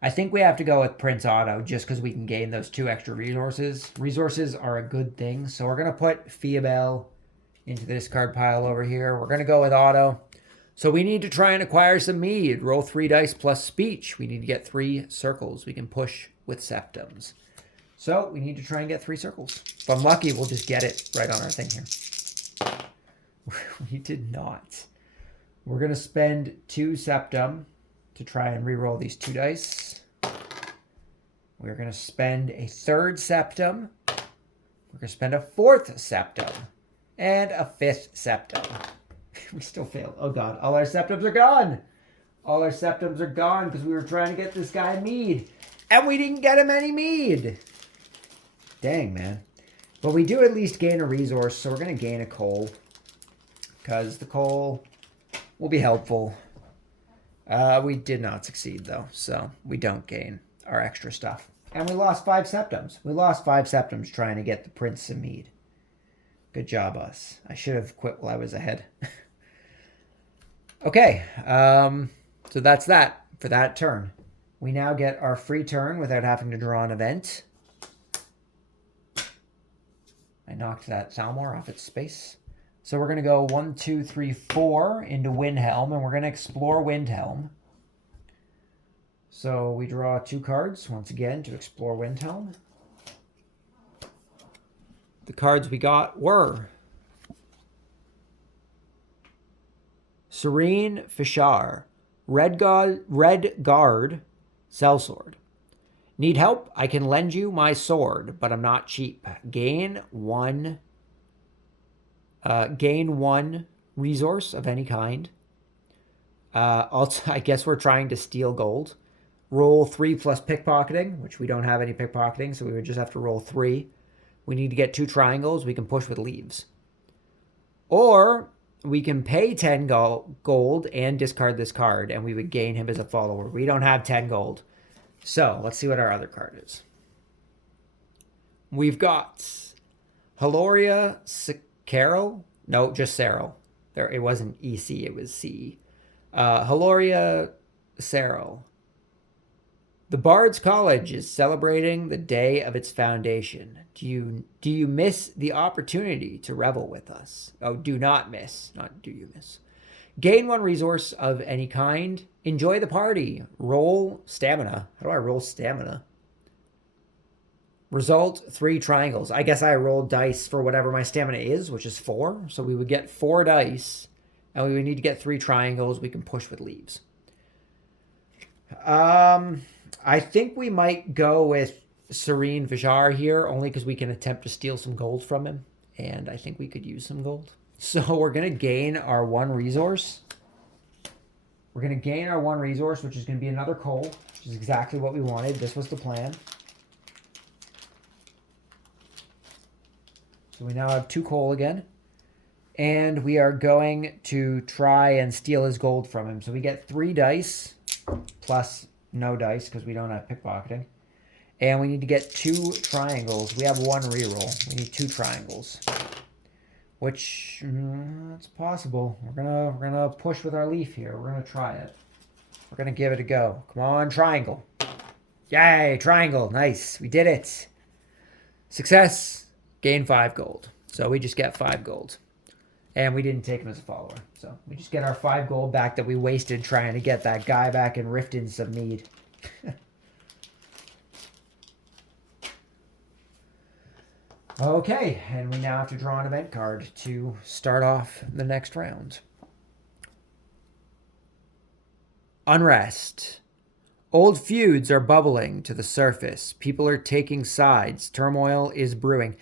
I think we have to go with Prince Otto just because we can gain those 2 extra resources. Resources are a good thing, so we're going to put Fiabel into the discard pile over here. We're going to go with Otto. So we need to try and acquire some mead. Roll 3 dice plus speech. We need to get 3 circles. We can push with septums. So we need to try and get 3 circles. If I'm lucky, we'll just get it right on our thing here. We did not. We're going to spend 2 septum to try and re-roll these 2 dice. We're going to spend a 3rd septum. We're going to spend a 4th septum. And a 5th septum. We still failed. Oh, God. All our septums are gone. All our septums are gone because we were trying to get this guy mead. And we didn't get him any mead. Dang, man. But we do at least gain a resource, so we're going to gain a coal. Because the coal will be helpful. We did not succeed, though, so we don't gain our extra stuff. And we lost 5 septums. We lost 5 septums trying to get the Prince some mead. Good job, us. I should have quit while I was ahead. Okay, so that's that for that turn. We now get our free turn without having to draw an event. I knocked that Thalmor off its space. So we're going to go 1, 2, 3, 4 into Windhelm, and we're going to explore Windhelm. So we draw 2 cards once again to explore Windhelm. The cards we got were Serene Fishar, Red Guard, Sellsword. Need help? I can lend you my sword, but I'm not cheap. Gain 1 resource of any kind. Also, I guess we're trying to steal gold. Roll 3 plus pickpocketing, which we don't have any pickpocketing, so we would just have to roll 3. We need to get 2 triangles. We can push with leaves. Or we can pay 10 gold and discard this card, and we would gain him as a follower. We don't have 10 gold. So let's see what our other card is. We've got Haloria Caro? No, just Cero. There, it wasn't EC, it was C. Haloria Cero. The Bard's College is celebrating the day of its foundation. Do you miss the opportunity to revel with us? Oh, do not miss. Not do you miss. Gain 1 resource of any kind. Enjoy the party. Roll stamina. How do I roll stamina? Result 3 triangles. I guess I rolled dice for whatever my stamina is, which is 4. So we would get 4 dice, and we would need to get 3 triangles. We can push with leaves. I think we might go with Serene Vijar here, only because we can attempt to steal some gold from him, and I think we could use some gold. So we're going to gain our 1 resource. We're going to gain our 1 resource, which is going to be another coal, which is exactly what we wanted. This was the plan. So we now have 2 coal again. And we are going to try and steal his gold from him. So we get 3 dice plus No dice because we don't have pickpocketing. And we need to get 2 triangles. We have 1 reroll. We need 2 triangles. Which, it's possible. We're gonna push with our leaf here. We're gonna try it. We're gonna give it a go. Come on, triangle. Yay, triangle. Nice. We did it. Success. Gain 5 gold. So we just get 5 gold. And we didn't take him as a follower. So we just get our 5 gold back that we wasted trying to get that guy back in Riften some mead. Okay, and we now have to draw an event card to start off the next round. Unrest. Old feuds are bubbling to the surface. People are taking sides. Turmoil is brewing.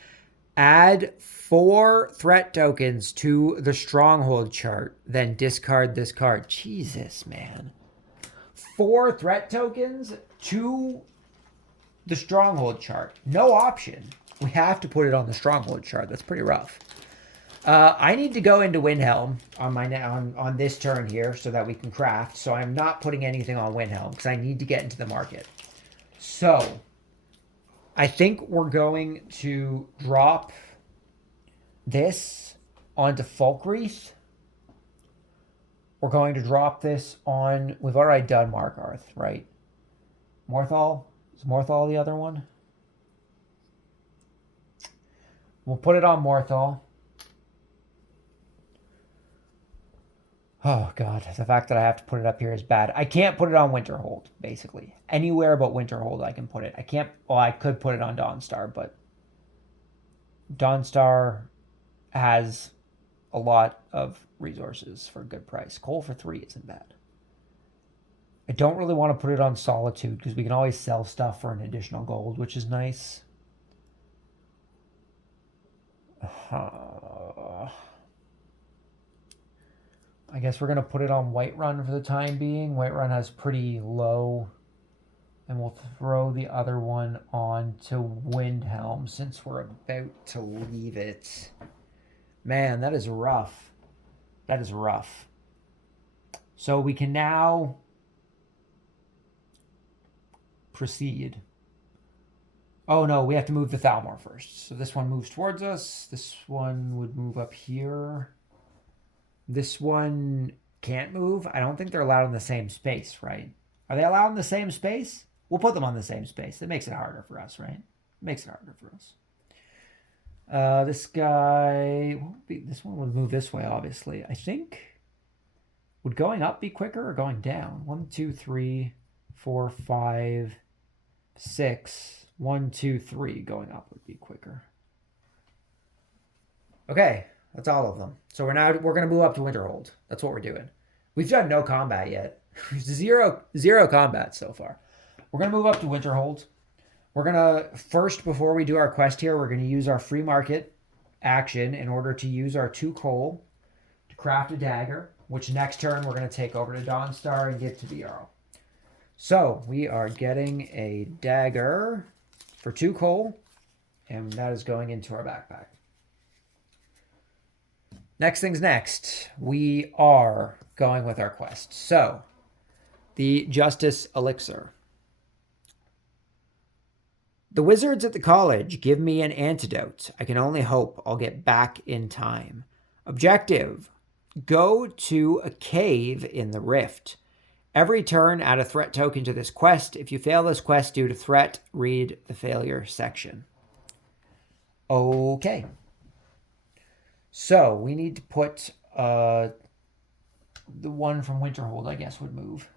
Add 4 threat tokens to the stronghold chart, then discard this card. Jesus, man. 4 threat tokens to the stronghold chart. No option. We have to put it on the stronghold chart. That's pretty rough. I need to go into Windhelm on this turn here so that we can craft. So I'm not putting anything on Windhelm because I need to get into the market. So I think we're going to drop this onto Folkreath. We're going to drop this on... We've already done Markarth, right? Morthal? Is Morthal the other one? We'll put it on Morthal. Oh, God. The fact that I have to put it up here is bad. I can't put it on Winterhold, basically. Anywhere but Winterhold I can put it. I can't... Well, I could put it on Dawnstar, but... Dawnstar has a lot of resources for a good price. Coal for 3 isn't bad. I don't really want to put it on Solitude because we can always sell stuff for an additional gold, which is nice. I guess we're going to put it on Whiterun for the time being. Whiterun has pretty low. And we'll throw the other one on to Windhelm since we're about to leave it. Man, that is rough. That is rough. So we can now proceed. Oh no, we have to move the Thalmor first. So this one moves towards us. This one would move up here. This one can't move. I don't think they're allowed in the same space, right? Are they allowed in the same space? We'll put them on the same space. It makes it harder for us, right? It makes it harder for us. This guy... This one would move this way, obviously. I think... Would going up be quicker or going down? 1, 2, 3, 4, 5, 6... 1, 2, 3 going up would be quicker. Okay, that's all of them. So we're going to move up to Winterhold. That's what we're doing. We've done no combat yet. zero combat so far. We're going to move up to Winterhold. We're going to first, before we do our quest here, we're going to use our free market action in order to use our 2 coal to craft a dagger, which next turn we're going to take over to Dawnstar and give to the Jarl. So we are getting a dagger for 2 coal, and that is going into our backpack. Next thing's next. We are going with our quest. So, the Justice Elixir. The wizards at the college give me an antidote. I can only hope I'll get back in time. Objective. Go to a cave in the rift. Every turn, add a threat token to this quest. If you fail this quest due to threat, read the failure section. Okay. So, we need to put the one from Winterhold, I guess, would move.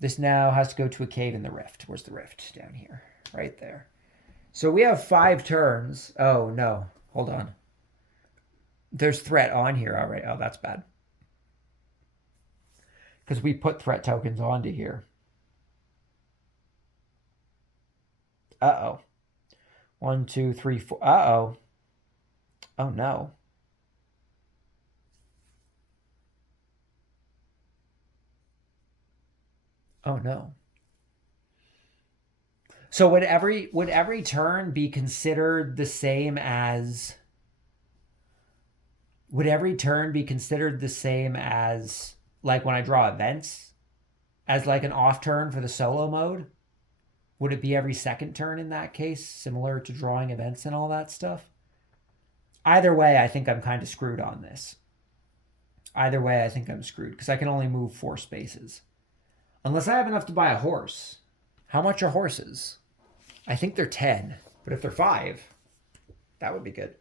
This now has to go to a cave in the rift. Where's the rift? Down here. Right there. So, we have 5 turns. Oh, no. Hold on. There's threat on here already. Oh, that's bad. Because we put threat tokens onto here. Uh-oh. 1, 2, 3, 4. Uh-oh. Oh, no. Oh, no. So would every turn be considered the same as... Would every turn be considered the same as... Like when I draw events? as like an off turn for the solo mode? Would it be every second turn in that case, similar to drawing events and all that stuff? Either way, I think I'm kind of screwed on this. Either way, I think I'm screwed because I can only move 4 spaces. Unless I have enough to buy a horse. How much are horses? I think they're 10, but if they're 5, that would be good.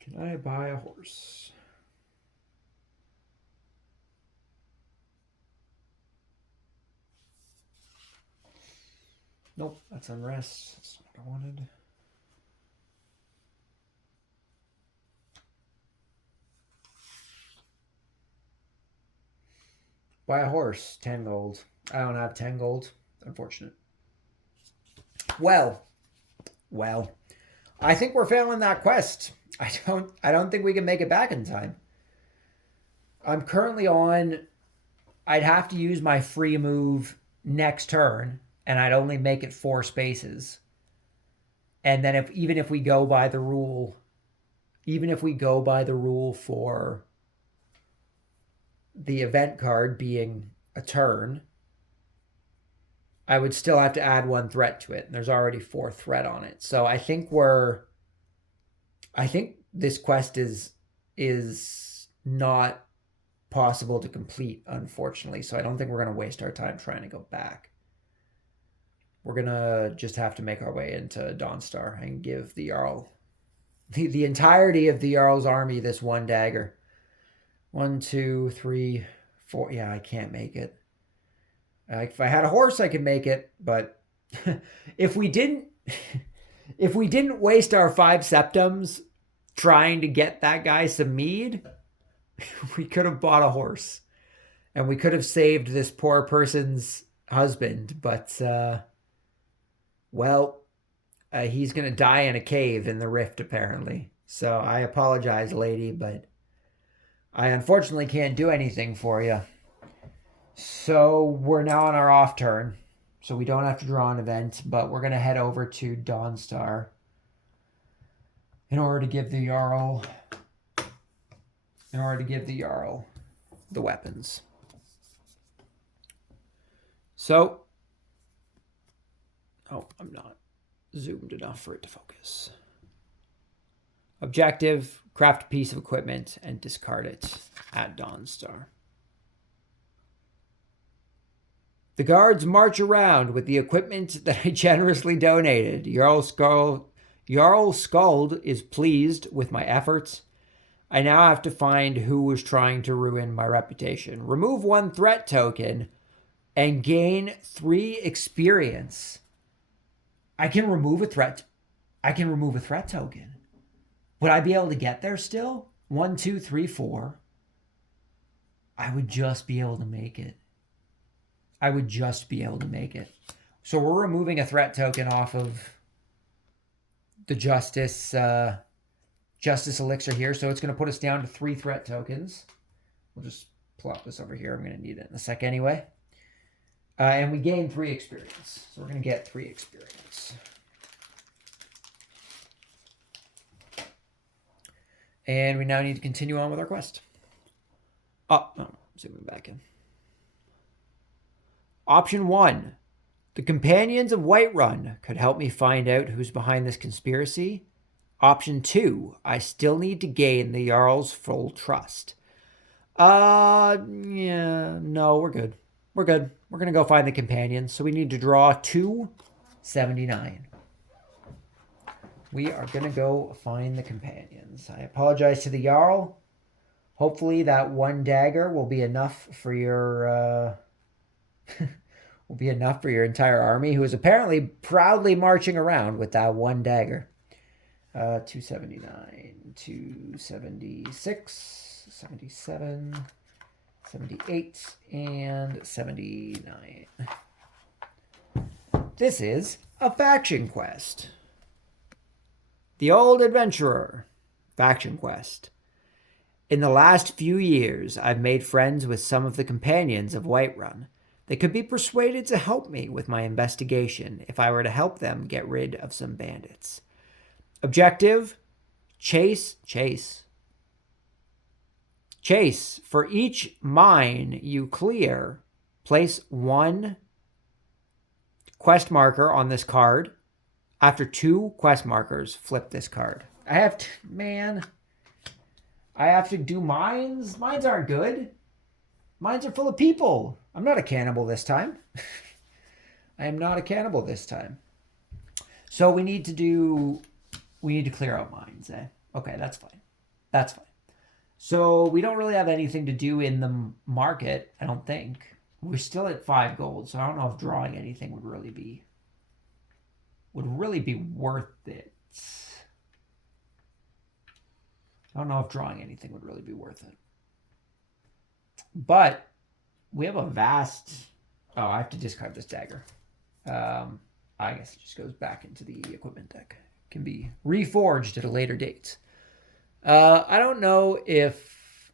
Can I buy a horse? Nope, that's unrest. That's not what I wanted. Buy a horse, 10 gold. I don't have 10 gold. Unfortunate. Well, I think we're failing that quest. I don't think we can make it back in time. I'm currently on, I'd have to use my free move next turn, and I'd only make it 4 spaces. And then even if we go by the rule for the event card being a turn, I would still have to add 1 threat to it. And there's already 4 threat on it. So I think this quest is not possible to complete, unfortunately. So I don't think we're going to waste our time trying to go back. We're going to just have to make our way into Dawnstar and give the Jarl, the entirety of the Jarl's army, this 1 dagger. 1, 2, 3, 4. Yeah, I can't make it. If I had a horse, I could make it. But if we didn't waste our 5 septums trying to get that guy some mead, we could have bought a horse. And we could have saved this poor person's husband. But, he's going to die in a cave in the rift, apparently. So I apologize, lady, but I unfortunately can't do anything for you. So we're now on our off turn. So we don't have to draw an event, but we're going to head over to Dawnstar in order to give the Jarl the weapons. So, I'm not zoomed enough for it to focus. Objective, craft a piece of equipment and discard it at Dawnstar. The guards march around with the equipment that I generously donated. Jarl Skald is pleased with my efforts. I now have to find who was trying to ruin my reputation. Remove 1 threat token and gain 3 experience. I can remove a threat token. Would I be able to get there still? 1, 2, 3, 4. I would just be able to make it. So we're removing a threat token off of the justice elixir here. So it's going to put us down to 3 threat tokens. We'll just plop this over here. I'm going to need it in a sec anyway. And we gain 3 experience. So we're going to get 3 experience. And we now need to continue on with our quest. Zooming back in. Option 1. The companions of Whiterun could help me find out who's behind this conspiracy. Option 2. I still need to gain the Jarl's full trust. No, we're good. We're going to go find the companions. So we need to draw 279. We are going to go find the companions. I apologize to the Jarl. Hopefully that 1 dagger will be enough for your entire army, who is apparently proudly marching around with that 1 dagger. 279, 276, 77, 78, and 79. This is a faction quest. The Old Adventurer. Faction quest. In the last few years, I've made friends with some of the companions of Whiterun. They could be persuaded to help me with my investigation if I were to help them get rid of some bandits. Objective, chase. For each mine you clear, place 1 quest marker on this card. After 2 quest markers, flip this card. I have to do mines? Mines aren't good. Mines are full of people. I'm not a cannibal this time. I am not a cannibal this time. So we need to clear out mines, eh? Okay, that's fine. That's fine. So we don't really have anything to do in the market, I don't think. We're still at 5 gold, so I don't know if drawing anything would really be worth it. I don't know if drawing anything would really be worth it. But we have a vast... Oh, I have to discard this dagger. I guess it just goes back into the equipment deck. It can be reforged at a later date. I don't know if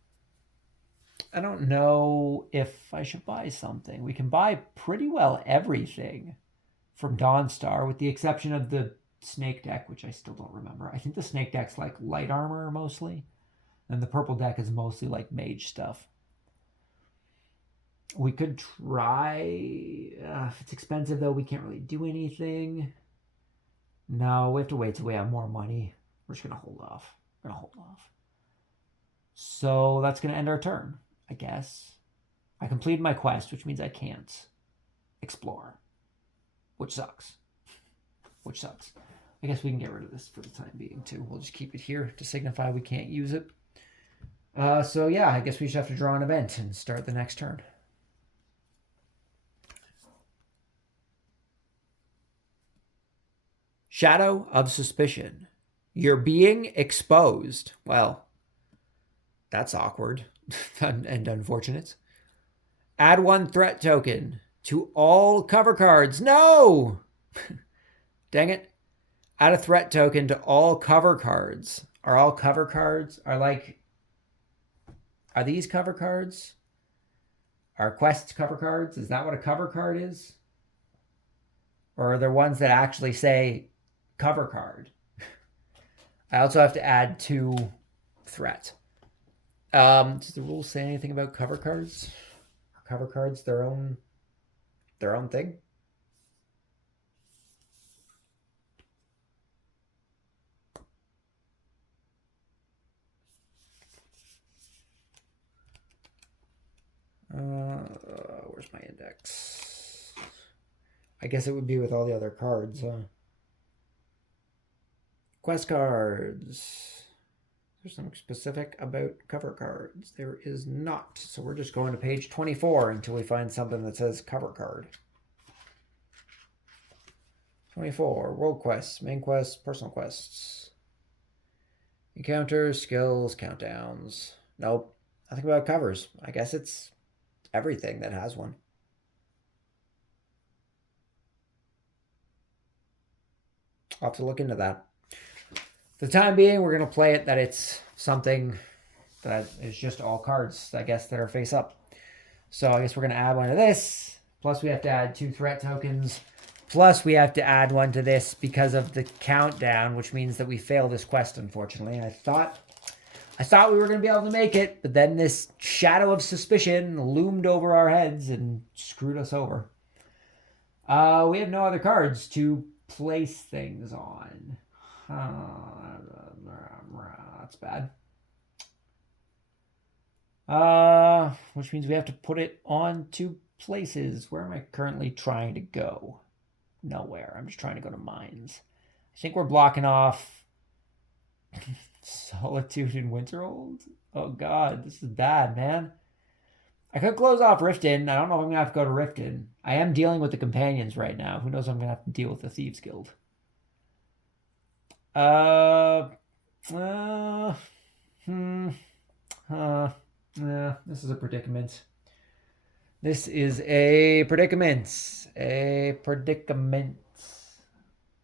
I should buy something. We can buy pretty well everything from Dawnstar, with the exception of the snake deck, which I still don't remember. I think the snake deck's like light armor mostly, and the purple deck is mostly like mage stuff. We could try. If it's expensive, though, we can't really do anything. No, we have to wait till we have more money. We're just going to hold off. So that's going to end our turn, I guess. I completed my quest, which means I can't explore. Which sucks. I guess we can get rid of this for the time being, too. We'll just keep it here to signify we can't use it. So, yeah, I guess we just have to draw an event and start the next turn. Shadow of Suspicion. You're being exposed. Well, that's awkward and unfortunate. Add 1 threat token to all cover cards. No! Dang it. Add a threat token to all cover cards. Are all cover cards? Are these cover cards? Are quests cover cards? Is that what a cover card is? Or are there ones that actually say cover card? I also have to add 2 threat. Does the rules say anything about cover cards? Are cover cards their own thing? Where's my index? I guess it would be with all the other cards, huh? Quest cards. There's something specific about cover cards. There is not. So we're just going to page 24 until we find something that says cover card. 24. World quests, main quests, personal quests. Encounters, skills, countdowns. Nope. Nothing about covers. I guess it's everything that has one. I'll have to look into that. For the time being, we're going to play it that it's something that is just all cards, I guess, that are face up. So I guess we're going to add 1 to this. Plus we have to add 2 threat tokens. Plus we have to add 1 to this because of the countdown, which means that we fail this quest, unfortunately. I thought we were going to be able to make it, but then this shadow of suspicion loomed over our heads and screwed us over. We have no other cards to place things on. That's bad. Which means we have to put it on 2 places. Where am I currently trying to go? Nowhere. I'm just trying to go to mines. I think we're blocking off Solitude and Winterhold. Oh god, this is bad, man. I could close off Riften. I don't know if I'm going to have to go to Riften. I am dealing with the companions right now. Who knows if I'm going to have to deal with the Thieves Guild. This is a predicament.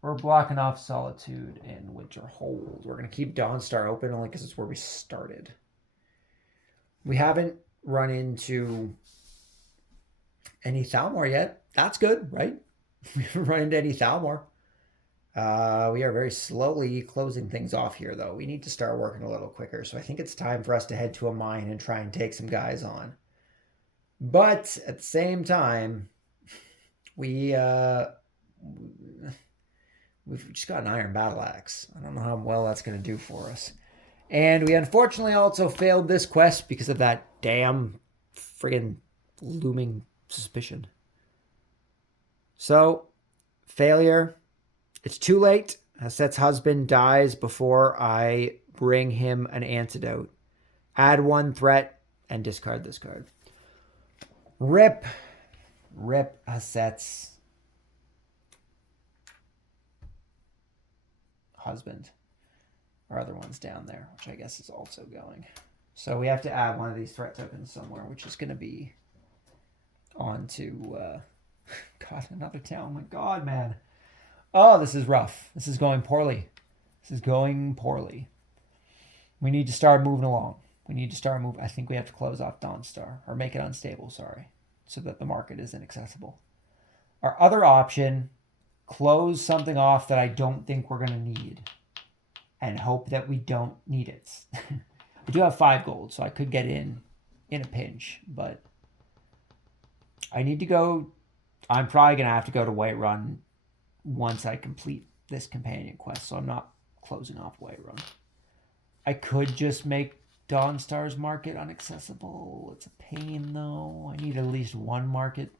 We're blocking off Solitude and Winterhold. We're going to keep Dawnstar open only because it's where we started. We haven't run into any Thalmor yet. That's good, right? We haven't run into any Thalmor. We are very slowly closing things off here, though. We need to start working a little quicker. So I think it's time for us to head to a mine and try and take some guys on. But at the same time, we've just got an iron battle axe. I don't know how well that's going to do for us. And we unfortunately also failed this quest because of that damn friggin' looming suspicion. So, failure. It's too late. Haset's husband dies before I bring him an antidote. Add 1 threat and discard this card. Rip Haset's husband. Our other one's down there, which I guess is also going. So we have to add one of these threat tokens somewhere, which is going to be onto... God, another town. Oh my God, man. Oh, this is rough. This is going poorly. This is going poorly. We need to start moving along. We need to start moving. I think we have to close off Dawnstar, or make it unstable, sorry, so that the market is inaccessible. Our other option, close something off that I don't think we're going to need and hope that we don't need it. I do have 5 gold, so I could get in a pinch, but I need to go. I'm probably going to have to go to Whiterun once I complete this companion quest, so I'm not closing off Whiterun. I could just make Dawnstar's market inaccessible. It's a pain, though. I need at least 1 market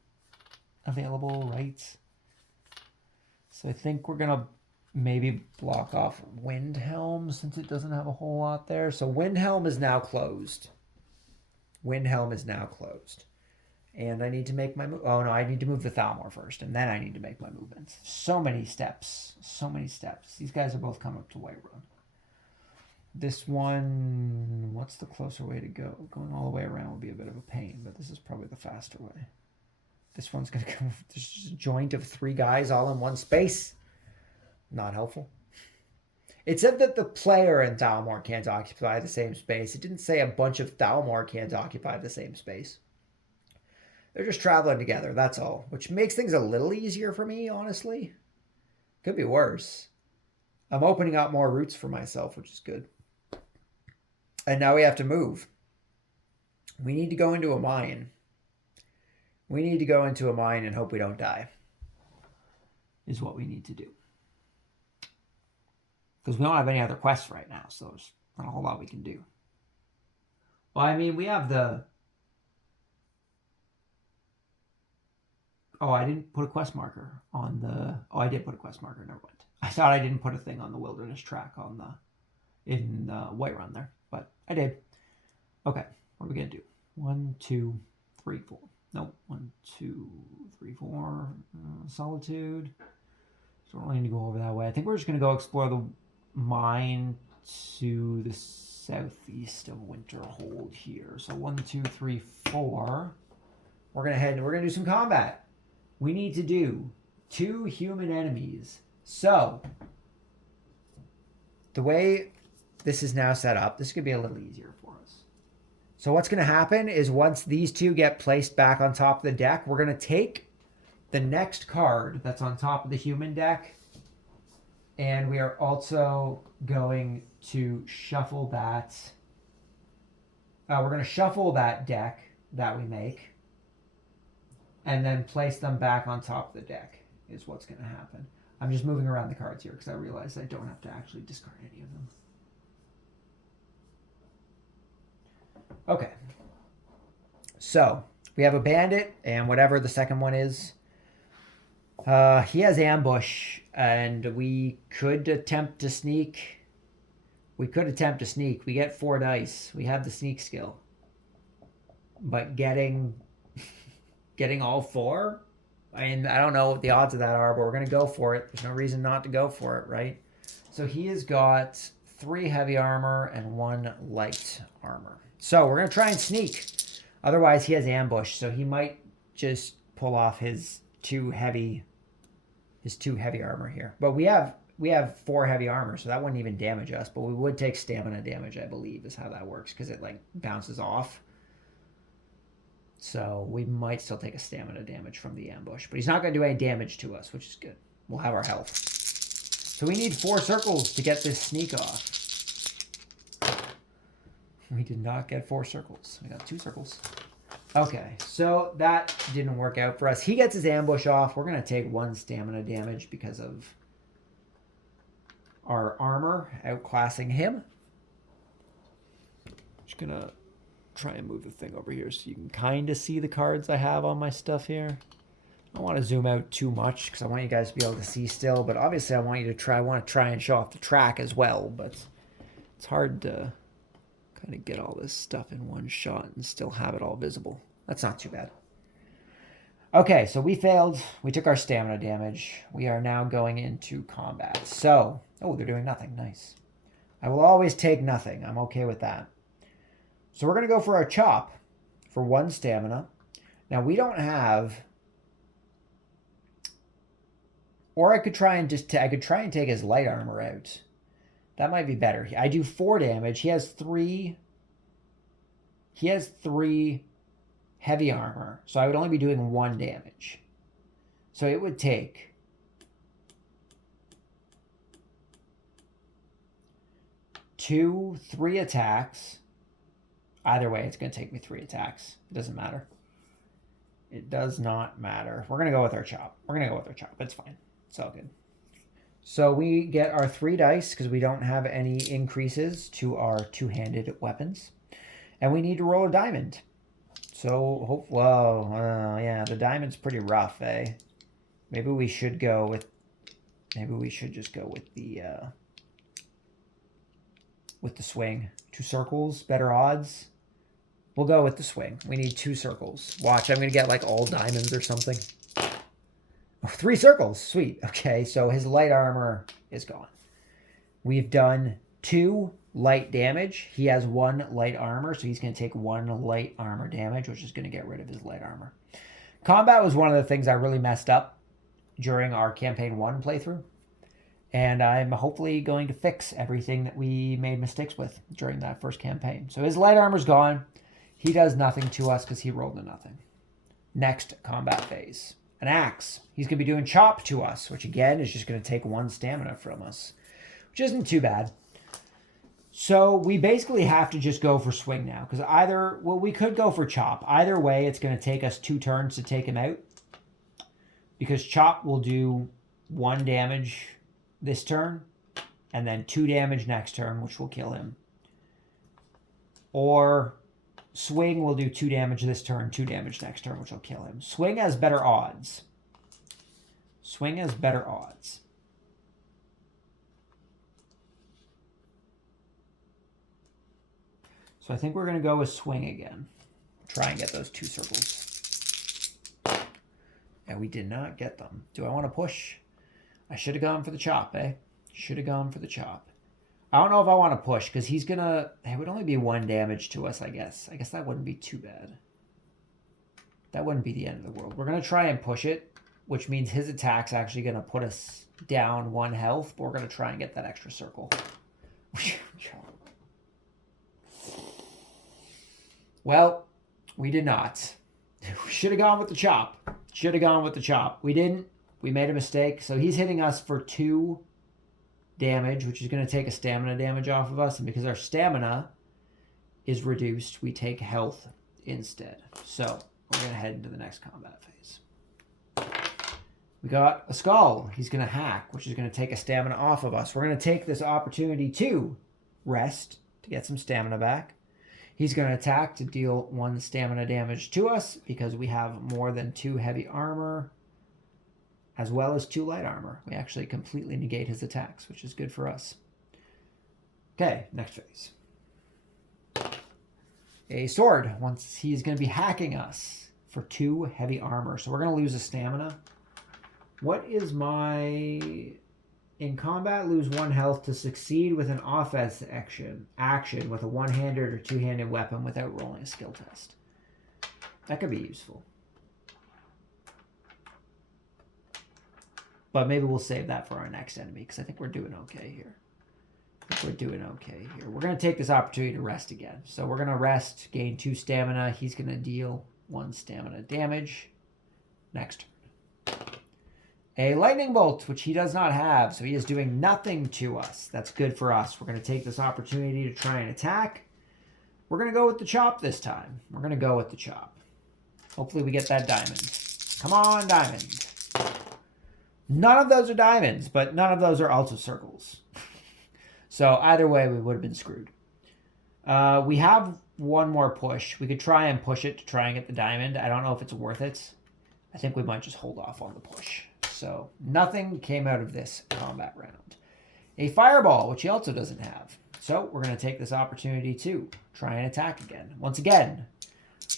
available, right? So I think we're going to maybe block off Windhelm since it doesn't have a whole lot there. So Windhelm is now closed. Windhelm is now closed. And I need to make my move. Oh, no, I need to move the Thalmor first, and then I need to make my movements. So many steps. So many steps. These guys are both coming up to Whiterun. This one, what's the closer way to go? Going all the way around would be a bit of a pain, but this is probably the faster way. This one's going to come. There's just a joint of 3 guys all in one space. Not helpful. It said that the player and Thalmor can't occupy the same space. It didn't say a bunch of Thalmor can't occupy the same space. They're just traveling together, that's all. Which makes things a little easier for me, honestly. Could be worse. I'm opening up more routes for myself, which is good. And now we have to move. We need to go into a mine. We need to go into a mine and hope we don't die. Is what we need to do. Because we don't have any other quests right now, so there's not a whole lot we can do. Well, I mean, we have the... Oh, I didn't put a quest marker on the... Oh, I did put a quest marker. Never mind. I thought I didn't put a thing on the wilderness track on the... in Whiterun there, but I did. Okay, what are we going to do? 1, 2, 3, 4. Nope. 1, 2, 3, 4. Solitude. So we're going to go over that way. I think we're just going to go explore the mine to the southeast of Winterhold here. So 1, 2, 3, 4. We're going to head and we're going to do some combat. We need to do 2 human enemies. So the way this is now set up, this could be a little easier for us. So what's going to happen is once these 2 get placed back on top of the deck, we're going to take the next card that's on top of the human deck, and we are also going to shuffle that. We're going to shuffle that deck that we make and then place them back on top of the deck is what's going to happen. I'm just moving around the cards here because I realize I don't have to actually discard any of them. Okay. So we have a bandit and whatever the second one is. He has ambush, and we could attempt to sneak. We get 4 dice. We have the sneak skill. But getting all 4? I mean, I don't know what the odds of that are, but we're going to go for it. There's no reason not to go for it, right? So he has got 3 heavy armor and 1 light armor. So we're going to try and sneak. Otherwise, he has ambush, so he might just pull off his 2 heavy armor here. But we have 4 heavy armor, so that wouldn't even damage us. But we would take stamina damage, I believe, is how that works, because it like bounces off. So we might still take a stamina damage from the ambush. But he's not going to do any damage to us, which is good. We'll have our health. So we need 4 circles to get this sneak off. We did not get 4 circles. We got 2 circles. Okay, so that didn't work out for us. He gets his ambush off. We're going to take 1 stamina damage because of our armor outclassing him. Just going to try and move the thing over here so you can kind of see the cards I have on my stuff here. I don't want to zoom out too much because I want you guys to be able to see still, but obviously I want to try and show off the track as well, but it's hard to kind of get all this stuff in one shot and still have it all visible. That's not too bad. Okay, so we failed. We took our stamina damage. We are now going into combat. So, oh, they're doing nothing. Nice. I will always take nothing. I'm okay with that. So we're going to go for our chop for 1 stamina. Now, we don't have... Or I could try and take his light armor out. That might be better. I do 4 damage. He has 3 heavy armor. So I would only be doing 1 damage. So it would take 3 attacks. Either way, it's going to take me 3 attacks. It doesn't matter. It does not matter. We're going to go with our chop. It's fine. It's all good. So we get our 3 dice because we don't have any increases to our 2-handed weapons. And we need to roll a diamond. So, yeah, the diamond's pretty rough, eh? Maybe we should just go with the swing. 2 circles, better odds. We'll go with the swing. We need 2 circles. Watch, I'm going to get like all diamonds or something. Oh, 3 circles. Sweet. Okay, so his light armor is gone. We've done 2 light damage. He has 1 light armor, so he's going to take 1 light armor damage, which is going to get rid of his light armor. Combat was one of the things I really messed up during our campaign 1 playthrough. And I'm hopefully going to fix everything that we made mistakes with during that first campaign. So his light armor's gone. He does nothing to us because he rolled a nothing. Next combat phase. An axe. He's going to be doing chop to us, which again is just going to take 1 stamina from us, which isn't too bad. So we basically have to just go for swing now, because we could go for chop. Either way, it's going to take us 2 turns to take him out, because chop will do 1 damage this turn, and then 2 damage next turn, which will kill him. Or swing will do 2 damage this turn, 2 damage next turn, which will kill him. Swing has better odds. So I think we're going to go with swing again. Try and get those 2 circles. And we did not get them. Do I want to push? I should have gone for the chop, eh? Should have gone for the chop. I don't know if I want to push, because he's going to... It would only be 1 damage to us, I guess. I guess that wouldn't be too bad. That wouldn't be the end of the world. We're going to try and push it, which means his attack's actually going to put us down 1 health, but we're going to try and get that extra circle. Well, we did not. We should have gone with the chop. We didn't. We made a mistake. So he's hitting us for 2 damage, which is going to take a stamina damage off of us. And because our stamina is reduced, we take health instead. So we're going to head into the next combat phase. We got a skull. He's going to hack, which is going to take a stamina off of us. We're going to take this opportunity to rest to get some stamina back. He's going to attack to deal 1 stamina damage to us because we have more than 2 heavy armor, as well as 2 light armor. We actually completely negate his attacks, which is good for us. Okay, next phase. A sword. Once he's going to be hacking us for 2 heavy armor. So we're going to lose a stamina. What is my... In combat, lose 1 health to succeed with an offense action with a 1-handed or 2-handed weapon without rolling a skill test. That could be useful. But maybe we'll save that for our next enemy, because I think we're doing okay here. We're going to take this opportunity to rest again. So we're going to rest, gain 2 stamina. He's going to deal 1 stamina damage. Next turn. A lightning bolt, which he does not have, so he is doing nothing to us. That's good for us. We're going to take this opportunity to try and attack. We're going to go with the chop this time. We're going to go with the chop. Hopefully we get that diamond. Come on, diamond. None of those are diamonds, but none of those are also circles. So either way, we would have been screwed. We have one more push. We could try and push it to try and get the diamond. I don't know if it's worth it. I think we might just hold off on the push. So nothing came out of this combat round. A fireball, which he also doesn't have. So we're going to take this opportunity to try and attack again. Once again,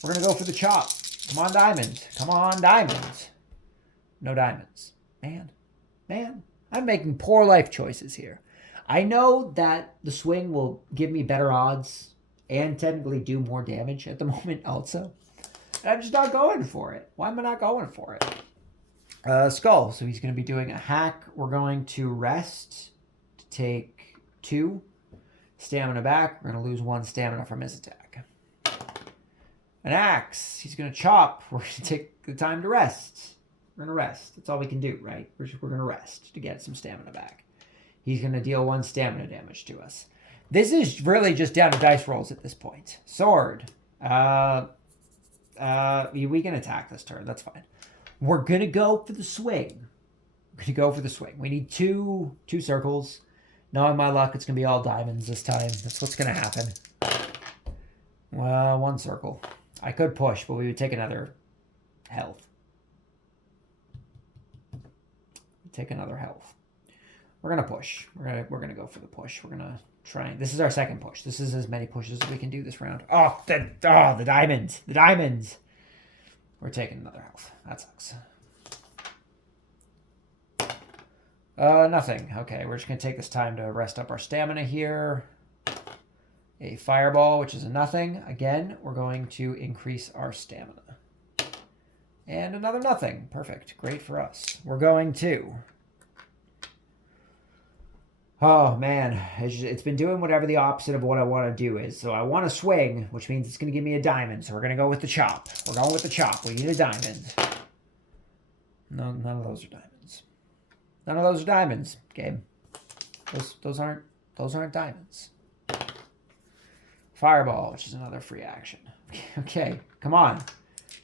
we're going to go for the chop. Come on, diamond. Come on, diamond. No diamonds. Man, I'm making poor life choices here. I know that the swing will give me better odds and technically do more damage at the moment also. And I'm just not going for it. Why am I not going for it? Skull. So he's going to be doing a hack. We're going to rest to take 2 stamina back. We're going to lose 1 stamina from his attack. An axe. He's going to chop. We're going to take the time to rest. We're going to rest. That's all we can do, right? We're going to rest to get some stamina back. He's going to deal 1 stamina damage to us. This is really just down to dice rolls at this point. Sword. We can attack this turn. That's fine. We're going to go for the swing. We need two circles. Knowing my luck, it's going to be all diamonds this time. That's what's going to happen. Well, 1 circle. I could push, but we would take another health. Take another health. We're going to push. We're going to go for the push. We're going to try. This is our second push. This is as many pushes as we can do this round. Oh, the diamonds. The diamonds. We're taking another health. That sucks. Nothing. Okay, we're just going to take this time to rest up our stamina here. A fireball, which is a nothing. Again, we're going to increase our stamina. And another nothing. Perfect. Great for us. We're going to... Oh, man. It's been doing whatever the opposite of what I want to do is. So I want to swing, which means it's going to give me a diamond. So we're going to go with the chop. We're going with the chop. We need a diamond. No, none of those are diamonds. None of those are diamonds, Gabe. Those aren't diamonds. Fireball, which is another free action. Okay, come on.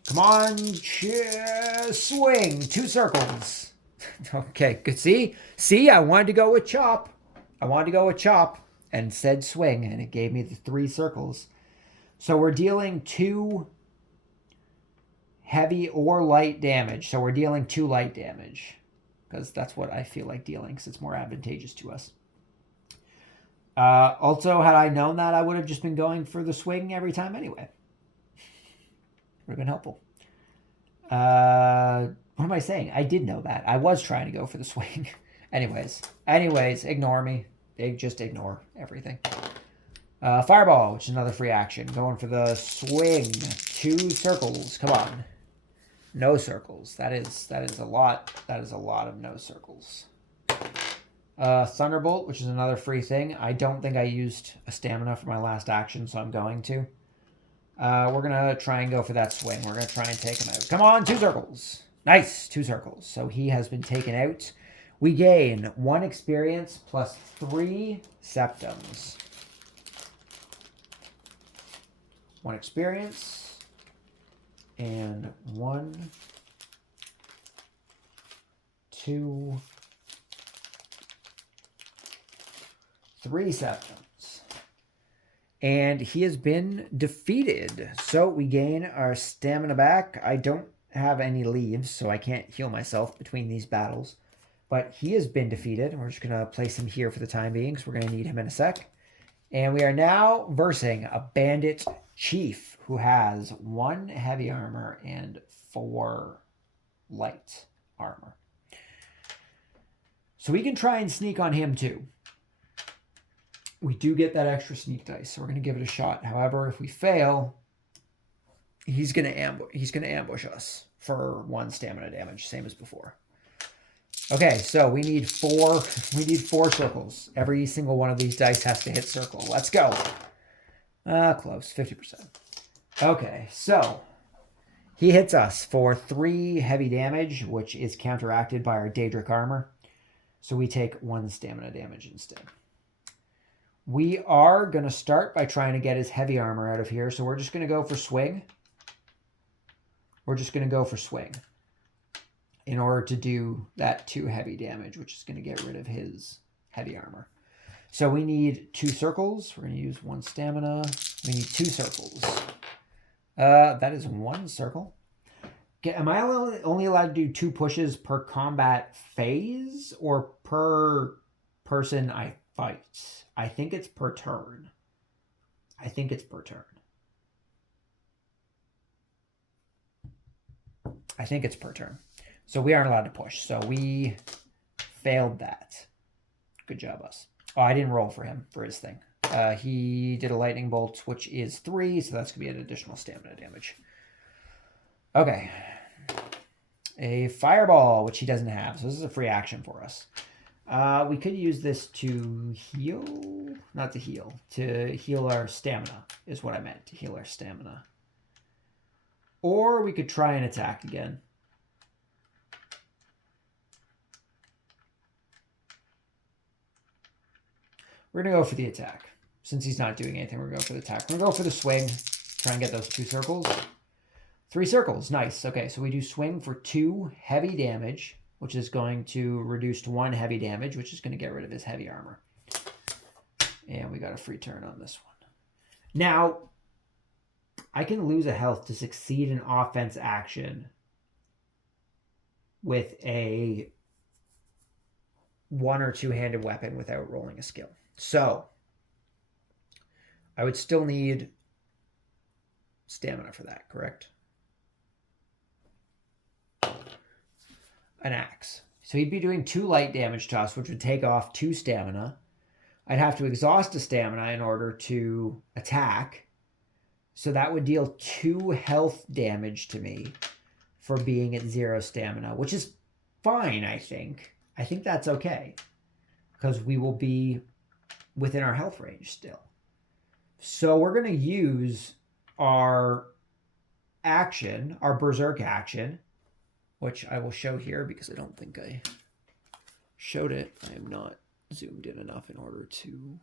Come on, swing. 2 circles. Okay, good. See, I wanted to go with chop. And said swing, and it gave me the 3 circles. So we're dealing 2 heavy or light damage. So we're dealing 2 light damage. Because that's what I feel like dealing, because it's more advantageous to us. Also, had I known that, I would have just been going for the swing every time anyway. Would have been helpful. What am I saying? I did know that. I was trying to go for the swing. Anyways, ignore me. Just ignore everything. Fireball, which is another free action. Going for the swing. 2 circles. Come on. No circles. That is a lot. That is a lot of no circles. Thunderbolt, which is another free thing. I don't think I used a stamina for my last action, so I'm going to. We're going to try and go for that swing. We're going to try and take him out. Come on, 2 circles. Nice, 2 circles. So he has been taken out. We gain 1 experience plus 3 septums. 1 experience. And 1, 2, 3 septums. And he has been defeated. So we gain our stamina back. I don't have any leaves, so I can't heal myself between these battles. But he has been defeated. We're just going to place him here for the time being, because we're going to need him in a sec. And we are now versing a bandit chief who has 1 heavy armor and 4 light armor. So we can try and sneak on him too. We do get that extra sneak dice, so we're going to give it a shot. However, if we fail, he's going to ambush us for 1 stamina damage, same as before. Okay, so we need 4 circles. Every single one of these dice has to hit circle. Let's go. Close, 50%. Okay, so He hits us for 3 heavy damage, which is counteracted by our Daedric armor. So we take 1 stamina damage instead. We are going to start by trying to get his heavy armor out of here. So we're just going to go for swing. We're just going to go for swing in order to do that 2 heavy damage, which is going to get rid of his heavy armor. So we need 2 circles. We're going to use 1 stamina. We need 2 circles. That is 1 circle. Okay, am I only allowed to do 2 pushes per combat phase or per person I fight? I think it's per turn. I think it's per turn. I think it's per turn. So we aren't allowed to push. So we failed that. Good job, us. Oh, I didn't roll for him for his thing. He did a lightning bolt, which is 3, so that's going to be an additional stamina damage. Okay. A fireball, which he doesn't have. So this is a free action for us. We could use this to heal. Not to heal. To heal our stamina is what I meant. To heal our stamina. Or we could try and attack again. We're going to go for the attack. Since he's not doing anything, we're going to go for the attack. We're going to go for the swing. Try and get those 2 circles. 3 circles. Nice. Okay, so we do swing for 2 heavy damage, which is going to reduce to 1 heavy damage, which is going to get rid of his heavy armor. And we got a free turn on this one. Now, I can lose a health to succeed an offense action with a 1 or 2-handed weapon without rolling a skill. So, I would still need stamina for that, correct? An axe. So he'd be doing 2 light damage to us, which would take off 2 stamina. I'd have to exhaust a stamina in order to attack. So that would deal 2 health damage to me for being at 0 stamina, which is fine, I think. I think that's okay. Because we will be within our health range still. So we're going to use our action, our Berserk action, which I will show here because I don't think I showed it. I am not zoomed in enough in order to...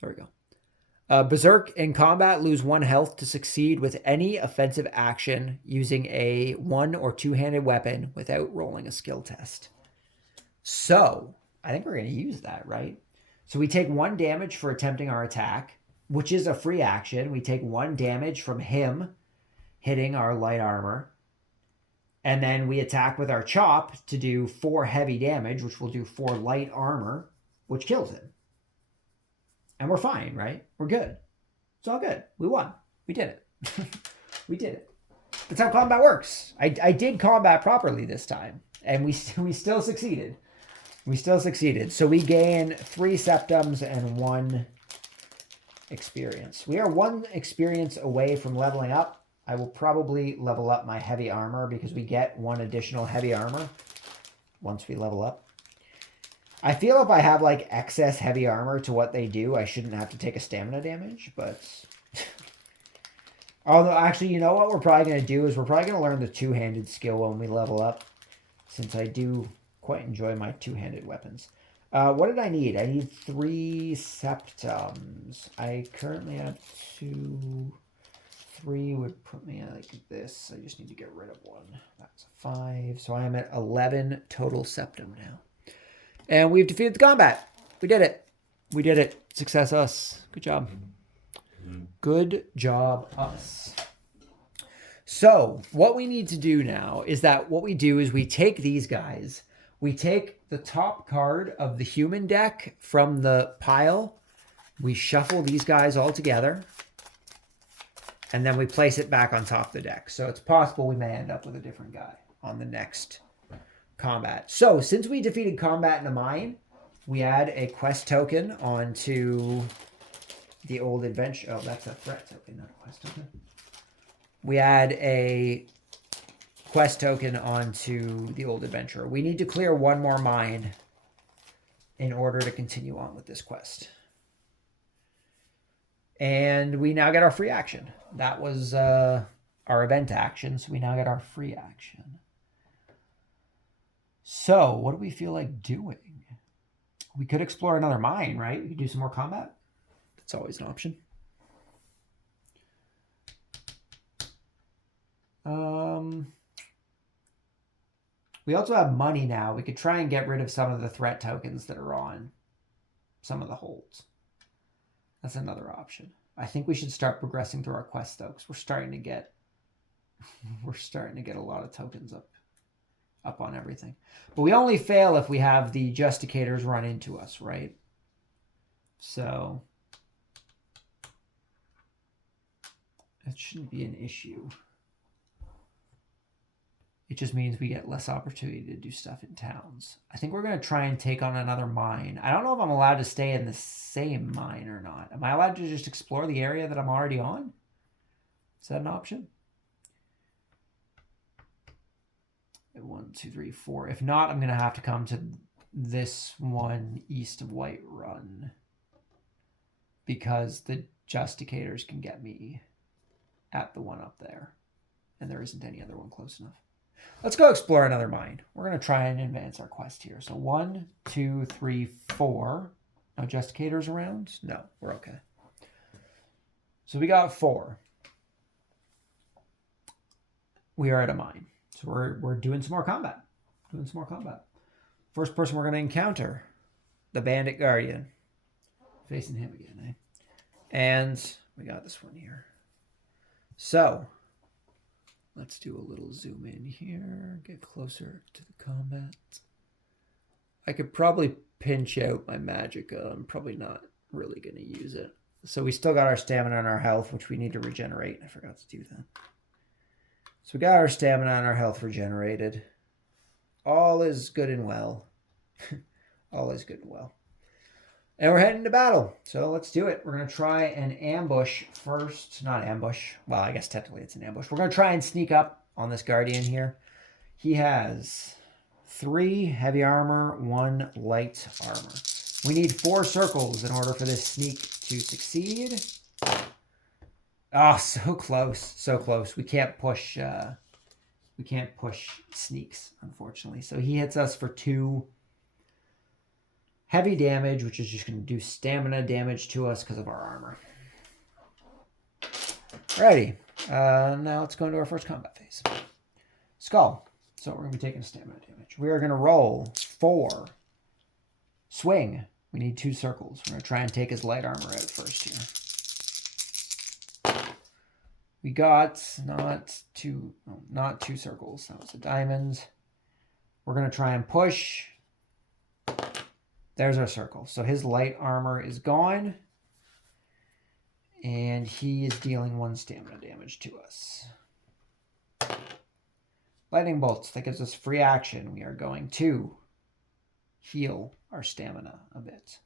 There we go. Berserk in combat, lose 1 health to succeed with any offensive action using a 1 or 2-handed weapon without rolling a skill test. So, I think we're going to use that, right? So we take 1 damage for attempting our attack, which is a free action. We take 1 damage from him hitting our light armor. And then we attack with our chop to do 4 heavy damage, which will do 4 light armor, which kills him. And we're fine, right? We're good. It's all good. We won. We did it. We did it. That's how combat works. I did combat properly this time. And we still succeeded. We still succeeded. So we gain 3 septums and 1 experience. We are 1 experience away from leveling up. I will probably level up my heavy armor because we get 1 additional heavy armor once we level up. I feel if I have like excess heavy armor to what they do, I shouldn't have to take a stamina damage, but... Although, actually, you know what we're probably going to do is we're probably going to learn the 2-handed skill when we level up, since I do quite enjoy my 2-handed weapons. What did I need? I need 3 septums. I currently have 2... 3 would put me like this. I just need to get rid of 1. That's a 5. So I am at 11 total septum now. And we've defeated the combat. We did it. We did it. Success us. Good job. Good job us. So what we need to do now is that what we do is we take these guys. We take the top card of the human deck from the pile. We shuffle these guys all together. And then we place it back on top of the deck. So it's possible we may end up with a different guy on the next combat. So since we defeated combat in a mine, we add a quest token onto the old adventure. Oh, that's a threat token, not a quest token. We add a quest token onto the old adventurer. We need to clear 1 more mine in order to continue on with this quest. And we now get our free action. That was our event action, so we now get our free action. So, what do we feel like doing? We could explore another mine, right? We could do some more combat. That's always an option. We also have money now. We could try and get rid of some of the threat tokens that are on some of the holds. That's another option. I think we should start progressing through our quest though, because we're starting to get a lot of tokens up on everything. But we only fail if we have the justicators run into us, right? So it shouldn't be an issue. It just means we get less opportunity to do stuff in towns. I think we're going to try and take on another mine. I don't know if I'm allowed to stay in the same mine or not. Am I allowed to just explore the area that I'm already on? Is that an option? 1, 2, 3, 4. If not, I'm going to have to come to this one east of White Run, because the justicators can get me at the one up there, and there isn't any other one close enough. Let's go explore another mine. We're going to try and advance our quest here. So 1, 2, 3, 4. No justicators around? No, we're okay. So we got 4. We are at a mine. So we're doing some more combat. First person we're going to encounter, the Bandit Guardian. Facing him again, eh? And we got this one here. So let's do a little zoom in here, get closer to the combat. I could probably pinch out my magicka. I'm probably not really going to use it. So we still got our stamina and our health, which we need to regenerate. I forgot to do that. So we got our stamina and our health regenerated. All is good and well. All is good and well. And we're heading to battle. So let's do it. We're going to try and ambush first. Not ambush. Well, I guess technically it's an ambush. We're going to try and sneak up on this Guardian here. He has 3 heavy armor, 1 light armor. We need 4 circles in order for this sneak to succeed. Oh, so close. So close. We can't push sneaks, unfortunately. So he hits us for 2 heavy damage, which is just going to do stamina damage to us because of our armor. Alrighty. Now let's go into our first combat phase. Skull. So we're going to be taking stamina damage. We are going to roll 4. Swing. We need 2 circles. We're going to try and take his light armor out first here. We got not 2 circles. That was a diamond. We're going to try and push. There's our circle. So his light armor is gone. And he is dealing 1 stamina damage to us. Lightning bolts. That gives us free action. We are going to heal our stamina a bit.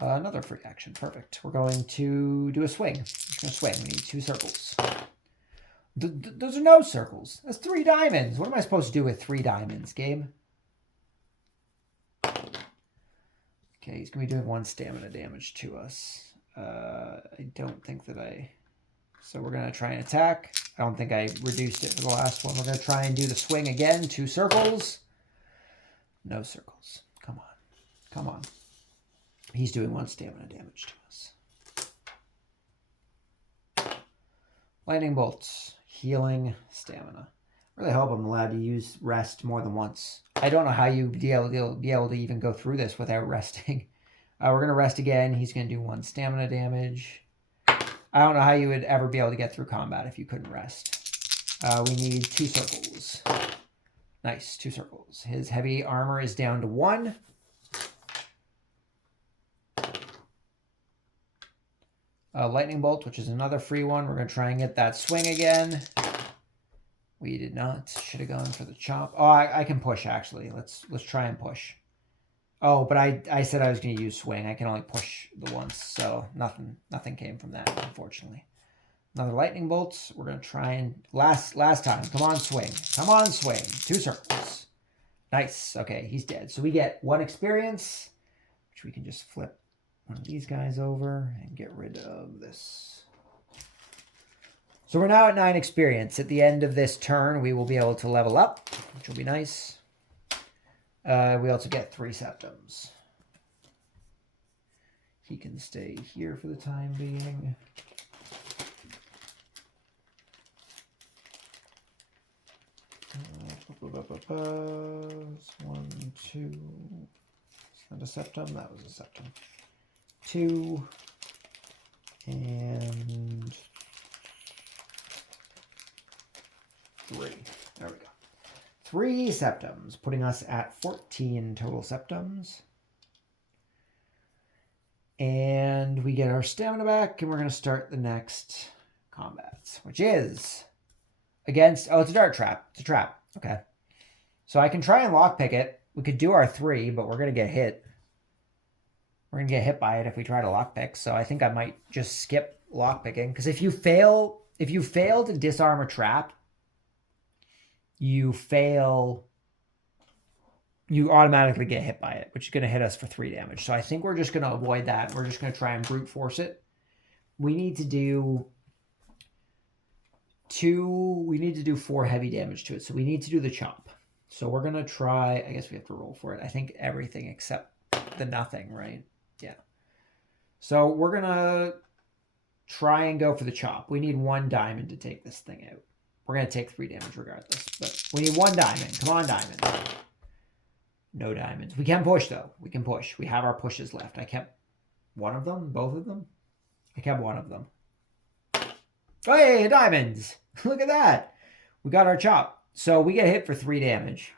Another free action. Perfect. We're going to do a swing. We're just going to swing. We need 2 circles. Those are no circles. That's 3 diamonds. What am I supposed to do with 3 diamonds, game? Okay, he's going to be doing 1 stamina damage to us. I don't think that I... So we're going to try and attack. I don't think I reduced it for the last one. We're going to try and do the swing again. 2 circles. No circles. Come on. Come on. He's doing 1 stamina damage to us. Lightning bolts. Healing stamina. I really hope I'm allowed to use rest more than once. I don't know how you'd be able to even go through this without resting. We're going to rest again. He's going to do 1 stamina damage. I don't know how you would ever be able to get through combat if you couldn't rest. We need 2 circles. Nice, 2 circles. His heavy armor is down to 1. Lightning bolt, which is another free one. We're going to try and get that swing again. We did not. Should have gone for the chop. Oh, I can push, actually. Let's try and push. Oh, but I said I was going to use swing. I can only push the once, so nothing came from that, unfortunately. Another lightning bolt. We're going to try and... Last time. Come on, swing. Come on, swing. 2 circles. Nice. Okay, he's dead. So we get 1 experience, which we can just flip one of these guys over and get rid of this. So we're now at 9 experience. At the end of this turn, we will be able to level up, which will be nice. We also get 3 septums. He can stay here for the time being. One, two. Is that a septum? That was a septum. 2. And 3. There we go. 3 septums, putting us at 14 total septums. And we get our stamina back, and we're going to start the next combats, which is against... Oh, it's a dart trap. It's a trap. Okay. So I can try and lockpick it. We could do our 3, but we're going to get hit. We're going to get hit by it if we try to lockpick. So I think I might just skip lockpicking. Because if you fail to disarm a trap, you automatically get hit by it, which is going to hit us for 3 damage. So I think we're just going to avoid that. We're just going to try and brute force it. We need to do 4 heavy damage to it. So we need to do the chop. So we're going to try, I guess we have to roll for it. I think everything except the nothing, right? Yeah. So we're going to try and go for the chop. We need 1 diamond to take this thing out. We're going to take 3 damage regardless, but we need 1 diamond. Come on, diamond. No diamonds. We can push, though. We can push. We have our pushes left. I kept one of them, both of them. I kept one of them. Oh, hey, diamonds. Look at that. We got our chop. So we get hit for 3 damage.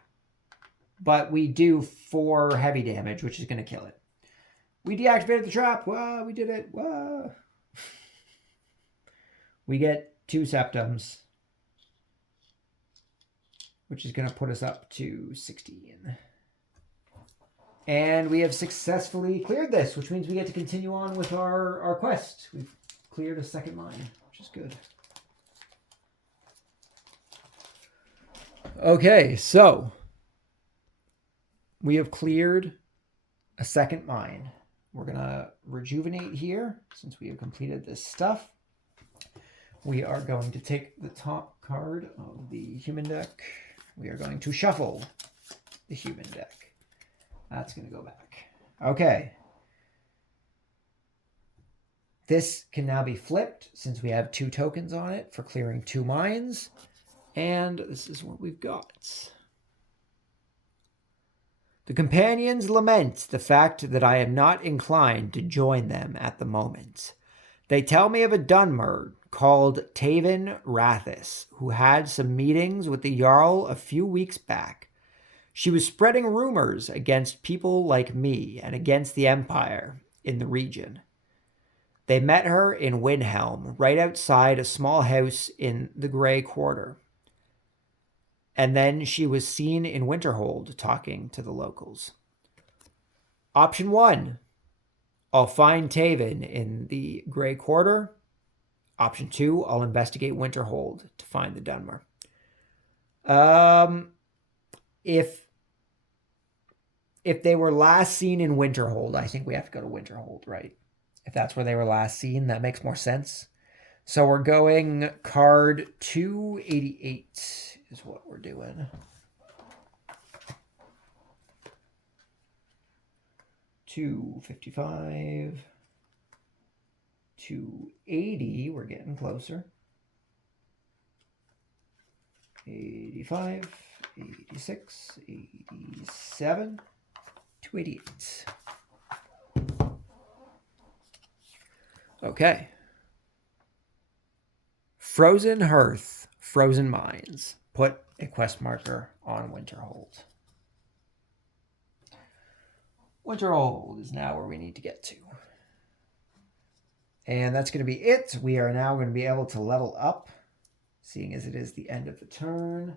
But we do 4 heavy damage, which is going to kill it. We deactivated the trap. Wow, we did it. Wow. We get 2 septums, which is going to put us up to 16. And we have successfully cleared this, which means we get to continue on with our quest. We've cleared a second mine, which is good. Okay, so we have cleared a second mine. We're going to rejuvenate here since we have completed this stuff. We are going to take the top card of the human deck. We are going to shuffle the human deck. That's going to go back. Okay. This can now be flipped since we have 2 tokens on it for clearing 2 mines. And this is what we've got. The companions lament the fact that I am not inclined to join them at the moment. They tell me of a Dunmer called Taven Rathis, who had some meetings with the Jarl a few weeks back. She was spreading rumors against people like me and against the Empire in the region. They met her in Windhelm, right outside a small house in the Grey Quarter. And then she was seen in Winterhold talking to the locals. Option 1. I'll find Taven in the Grey Quarter. Option 2. I'll investigate Winterhold to find the Dunmer. If they were last seen in Winterhold, I think we have to go to Winterhold, right? If that's where they were last seen, that makes more sense. So we're going card 288 is what we're doing. 255. 280, we're getting closer. 85, 86, 87, 288. Okay. Frozen Hearth, Frozen Mines. Put a quest marker on Winterhold. Winterhold is now where we need to get to. And that's going to be it. We are now going to be able to level up, seeing as it is the end of the turn.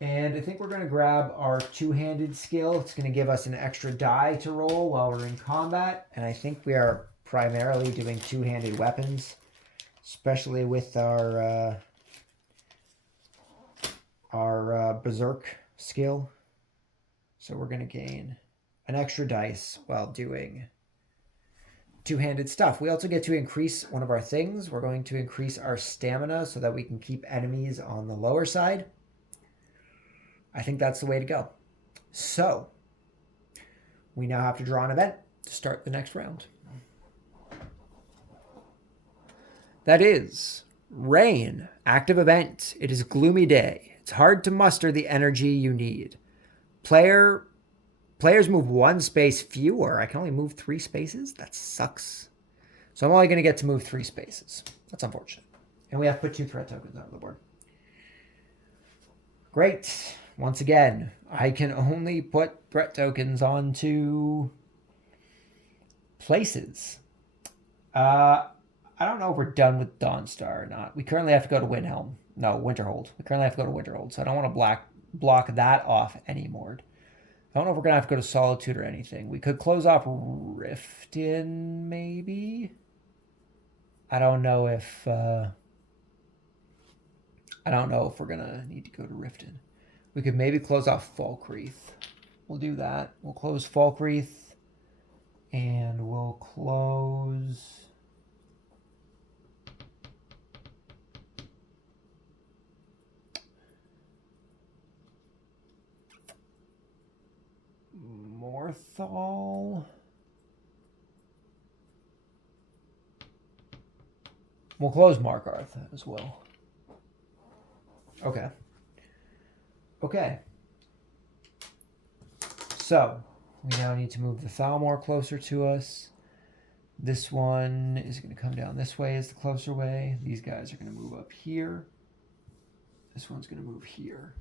And I think we're going to grab our 2-handed skill. It's going to give us an extra die to roll while we're in combat. And I think we are primarily doing 2-handed weapons, especially with our Berserk skill. So we're going to gain an extra dice while doing two-handed stuff. We also get to increase one of our things. We're going to increase our stamina so that we can keep enemies on the lower side. I think that's the way to go. So, we now have to draw an event to start the next round. That is rain, active event. It is gloomy day. It's hard to muster the energy you need. Players move one space fewer. I can only move 3 spaces? That sucks. So I'm only going to get to move 3 spaces. That's unfortunate. And we have to put 2 threat tokens on the board. Great. Once again, I can only put threat tokens onto places. I don't know if we're done with Dawnstar or not. We currently have to go to Windhelm. No, Winterhold. We currently have to go to Winterhold, so I don't want to block that off anymore. I don't know if we're going to have to go to Solitude or anything. We could close off Riften, maybe? I don't know if we're going to need to go to Riften. We could maybe close off Falkreath. We'll do that. We'll close Falkreath. And we'll close... Morthal. We'll close Markarth as well. Okay. Okay. So, we now need to move the Thalmor closer to us. This one is going to come down this way is the closer way. These guys are going to move up here. This one's going to move here.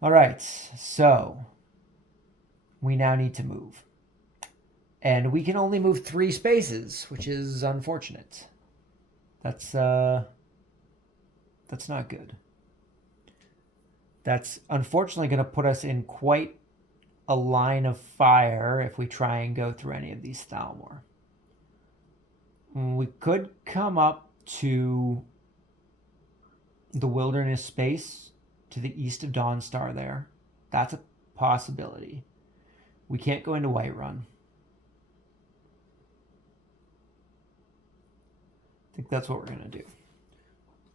All right. So, we now need to move. And we can only move 3 spaces, which is unfortunate. That's not good. That's unfortunately going to put us in quite a line of fire if we try and go through any of these Thalmor. We could come up to the wilderness space to the east of Dawnstar there. That's a possibility. We can't go into Whiterun. I think that's what we're going to do.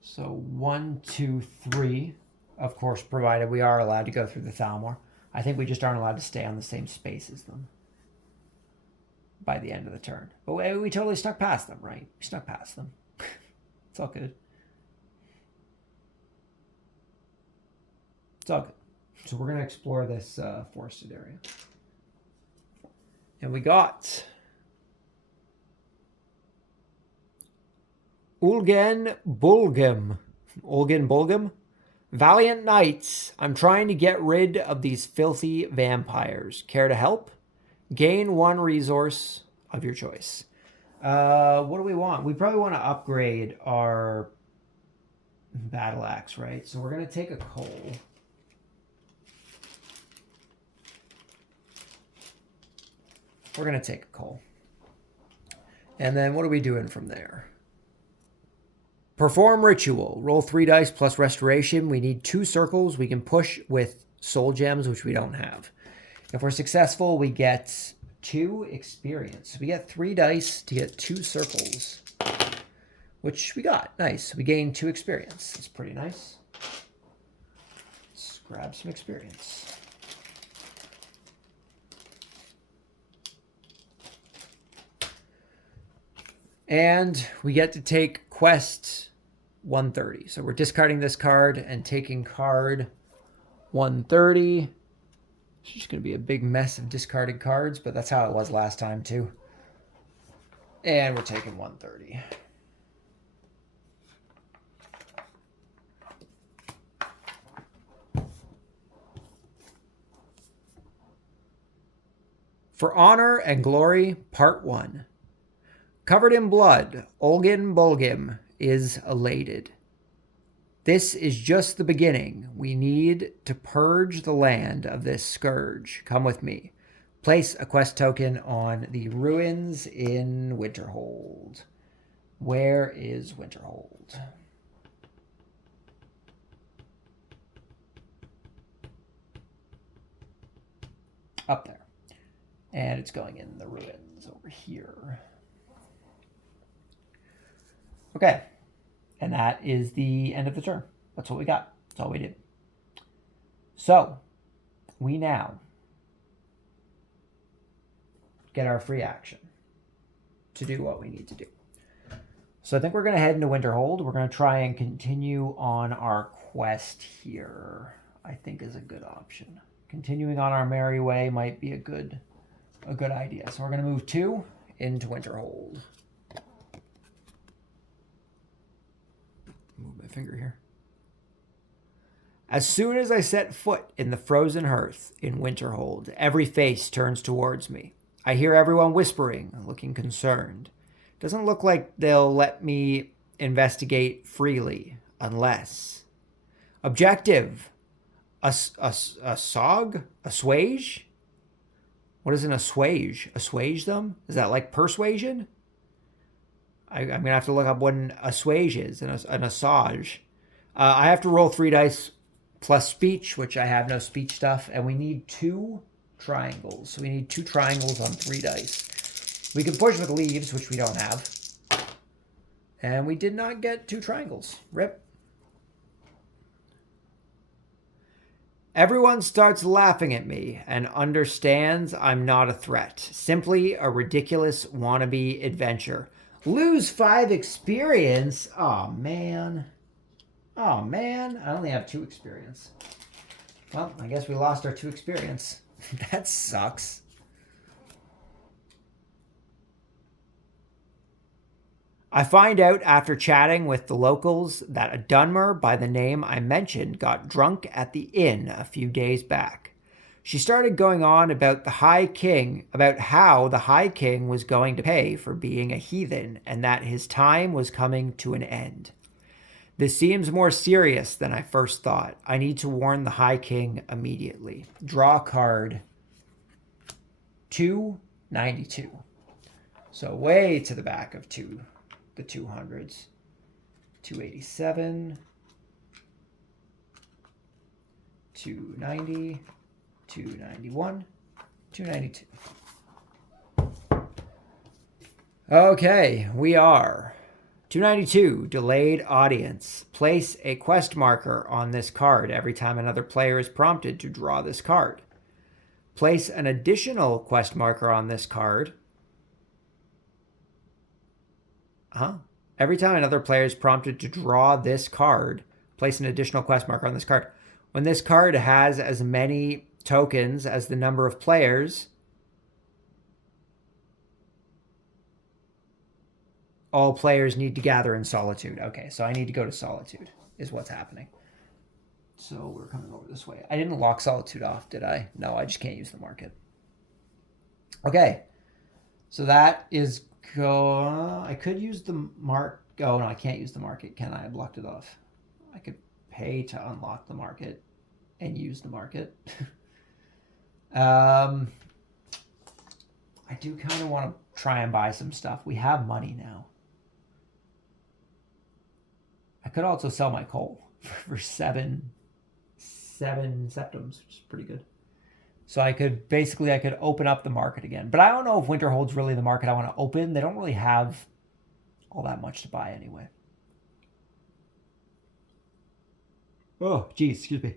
So 1, 2, 3. Of course, provided we are allowed to go through the Thalmor. I think we just aren't allowed to stay on the same space as them by the end of the turn. But we totally snuck past them, right? We snuck past them. It's all good. It's all good. So we're going to explore this forested area. And we got Ulgen Bulgum. Valiant knights, I'm trying to get rid of these filthy vampires. Care to help? Gain 1 resource of your choice. What do we want? We probably want to upgrade our battle axe, right? So we're going to take a coal. We're going to take a coal. And then what are we doing from there? Perform ritual. Roll 3 dice plus restoration. We need 2 circles. We can push with soul gems, which we don't have. If we're successful, we get 2 experience. We get 3 dice to get 2 circles, which we got. Nice. We gain 2 experience. That's pretty nice. Let's grab some experience. And we get to take quest 130. So we're discarding this card and taking card 130. It's just going to be a big mess of discarded cards, but that's how it was last time too. And we're taking 130. For Honor and Glory, Part 1. Covered in blood, Ulgen Bulgim is elated. This is just the beginning. We need to purge the land of this scourge. Come with me. Place a quest token on the ruins in Winterhold. Where is Winterhold? Up there. And it's going in the ruins over here. Okay. And that is the end of the turn. That's what we got. That's all we did. So, we now get our free action to do what we need to do. So I think we're going to head into Winterhold. We're going to try and continue on our quest here, I think is a good option. Continuing on our merry way might be a good idea. So we're going to move 2 into Winterhold. Move my finger here. As soon as I set foot in the frozen hearth in Winterhold, every face turns towards me. I hear everyone whispering, looking concerned. Doesn't look like they'll let me investigate freely, unless... Objective. A sog? Assuage? What is an assuage? Assuage them? Is that like persuasion? I'm going to have to look up what an assuage is, an assuage. I have to roll 3 dice plus speech, which I have no speech stuff, and we need 2 triangles. So we need 2 triangles on 3 dice. We can push with leaves, which we don't have. And we did not get 2 triangles. Rip. Everyone starts laughing at me and understands I'm not a threat. Simply a ridiculous wannabe adventure. Lose 5 experience? Oh, man. Oh, man. I only have 2 experience. Well, I guess we lost our 2 experience. That sucks. I find out after chatting with the locals that a Dunmer by the name I mentioned got drunk at the inn a few days back. She started going on about how the High King was going to pay for being a heathen and that his time was coming to an end. This seems more serious than I first thought. I need to warn the High King immediately. Draw card 292. So way to the back of the 200s. 287, 290, 291, 292. Okay, we are 292, delayed audience. Place a quest marker on this card every time another player is prompted to draw this card. Place an additional quest marker on this card. Every time another player is prompted to draw this card, place an additional quest marker on this card. When this card has as many tokens as the number of players, all players need to gather in Solitude. Okay, so I need to go to Solitude, is what's happening. So we're coming over this way. I didn't lock Solitude off, did I? No, I just can't use the market. Okay, so that is... I could use the mark. Oh, no, I can't use the market, can I? I blocked it off. I could pay to unlock the market and use the market. I do kind of want to try and buy some stuff. We have money now. I could also sell my coal for seven septums, which is pretty good. So I could open up the market again. But I don't know if Winterhold's really the market I want to open. They don't really have all that much to buy anyway. Oh, geez, excuse me.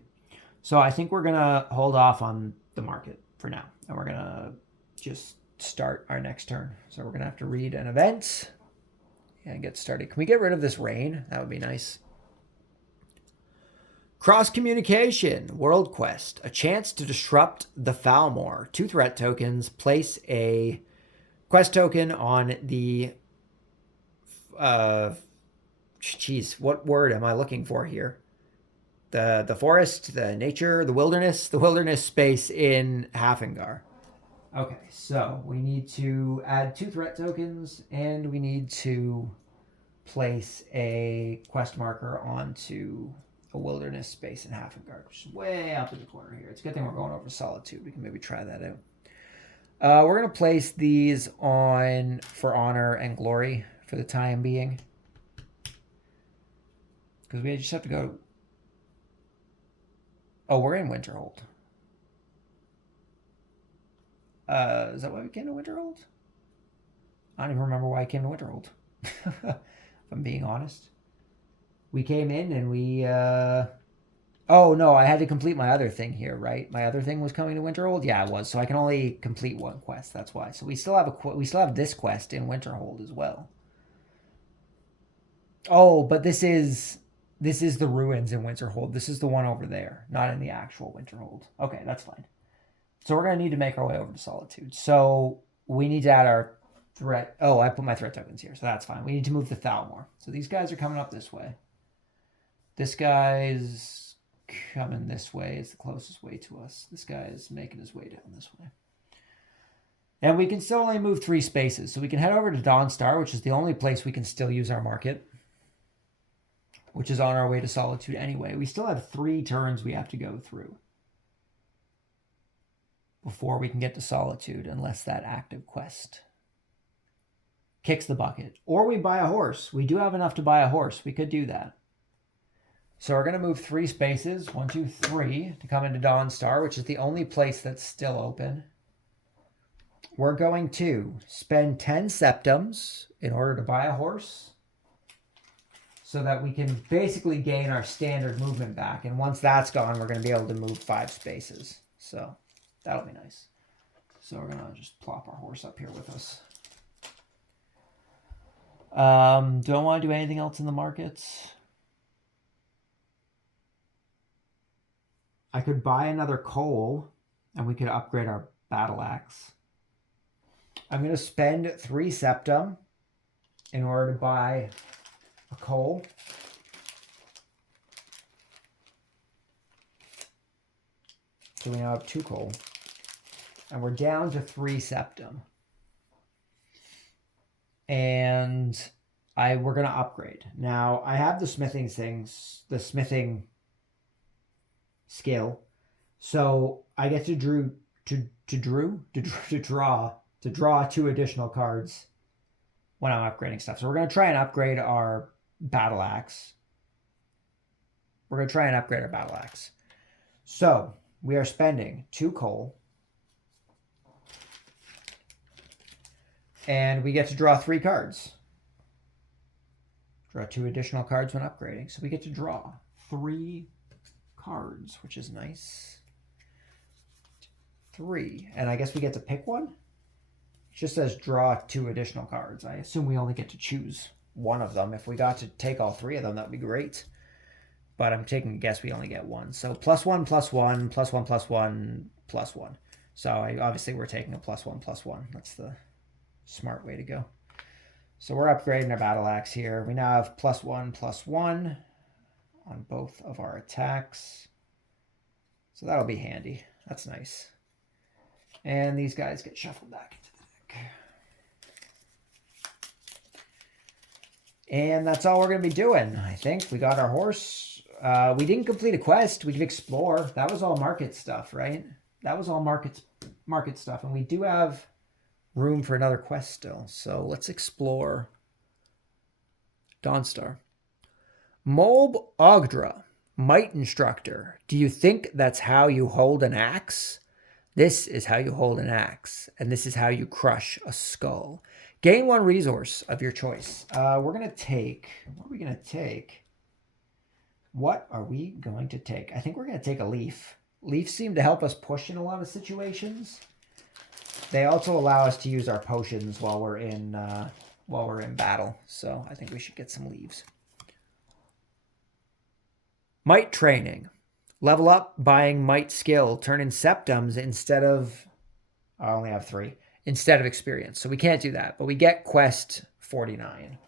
So I think we're going to hold off on the market for now. And we're going to just start our next turn. So we're going to have to read an event and get started. Can we get rid of this rain? That would be nice. Cross communication, world quest, a chance to disrupt the Falmore. 2 threat tokens. Place a quest token on the. What word am I looking for here? The forest, the nature, the wilderness space in Hafengar. Okay, so we need to add 2 threat tokens, and we need to place a quest marker onto a wilderness space in Hafengar, which is way up in the corner here. It's a good thing we're going over Solitude. We can maybe try that out. We're going to place these on for honor and glory for the time being. Because we just have to go... Oh, we're in Winterhold. Is that why we came to Winterhold? I don't even remember why I came to Winterhold. If I'm being honest. We came in and we oh no, I had to complete my other thing here, right? My other thing was coming to Winterhold. Yeah, it was. So I can only complete one quest. That's why. So we still have this quest in Winterhold as well. Oh, but this is the ruins in Winterhold. This is the one over there, not in the actual Winterhold. Okay, that's fine. So we're gonna need to make our way over to Solitude. So we need to add our threat. Oh, I put my threat tokens here, so that's fine. We need to move to Thalmor. So these guys are coming up this way. This guy's coming this way. It's the closest way to us. This guy is making his way down this way. And we can still only move 3 spaces. So we can head over to Dawnstar, which is the only place we can still use our market, which is on our way to Solitude anyway. We still have 3 turns we have to go through before we can get to Solitude, unless that active quest kicks the bucket. Or we buy a horse. We do have enough to buy a horse. We could do that. So we're going to move 3 spaces, 1, 2, 3, to come into Dawnstar, which is the only place that's still open. We're going to spend 10 septums in order to buy a horse, so that we can basically gain our standard movement back. And once that's gone, we're going to be able to move 5 spaces. So that'll be nice. So we're going to just plop our horse up here with us. Do I want to do anything else in the markets? I could buy another coal, and we could upgrade our battle axe. I'm going to spend 3 septum in order to buy a coal. So we now have 2 coal. And we're down to 3 septum. And we're going to upgrade. Now, I have the smithing skill. So I get to draw 2 additional cards when I'm upgrading stuff. So we're going to try and upgrade our battle axe. So we are spending 2 coal. And we get to draw 3 cards. Draw 2 additional cards when upgrading. So we get to draw 3 cards, which is nice. 3. And I guess we get to pick one? It just says draw 2 additional cards. I assume we only get to choose one of them. If we got to take all 3 of them, that'd be great. But I'm taking a guess we only get 1. So +1, +1, +1, +1, +1. So obviously we're taking a +1, +1. That's the smart way to go. So we're upgrading our battle axe here. We now have +1, +1 on both of our attacks. So that'll be handy. That's nice. And these guys get shuffled back into the deck. And that's all we're going to be doing, I think. We got our horse. We didn't complete a quest. We could explore. That was all market stuff, right? That was all market stuff. And we do have room for another quest still. So let's explore Dawnstar. Molb Ogdra, Might Instructor. Do you think that's how you hold an axe? This is how you hold an axe, and this is how you crush a skull. Gain 1 resource of your choice. We're going to take... What are we going to take? I think we're going to take a leaf. Leaves seem to help us push in a lot of situations. They also allow us to use our potions while we're in battle. So I think we should get some leaves. Might training. Level up, buying might skill. Turn in septums instead of... I only have 3. Instead of experience. So we can't do that. But we get quest 49.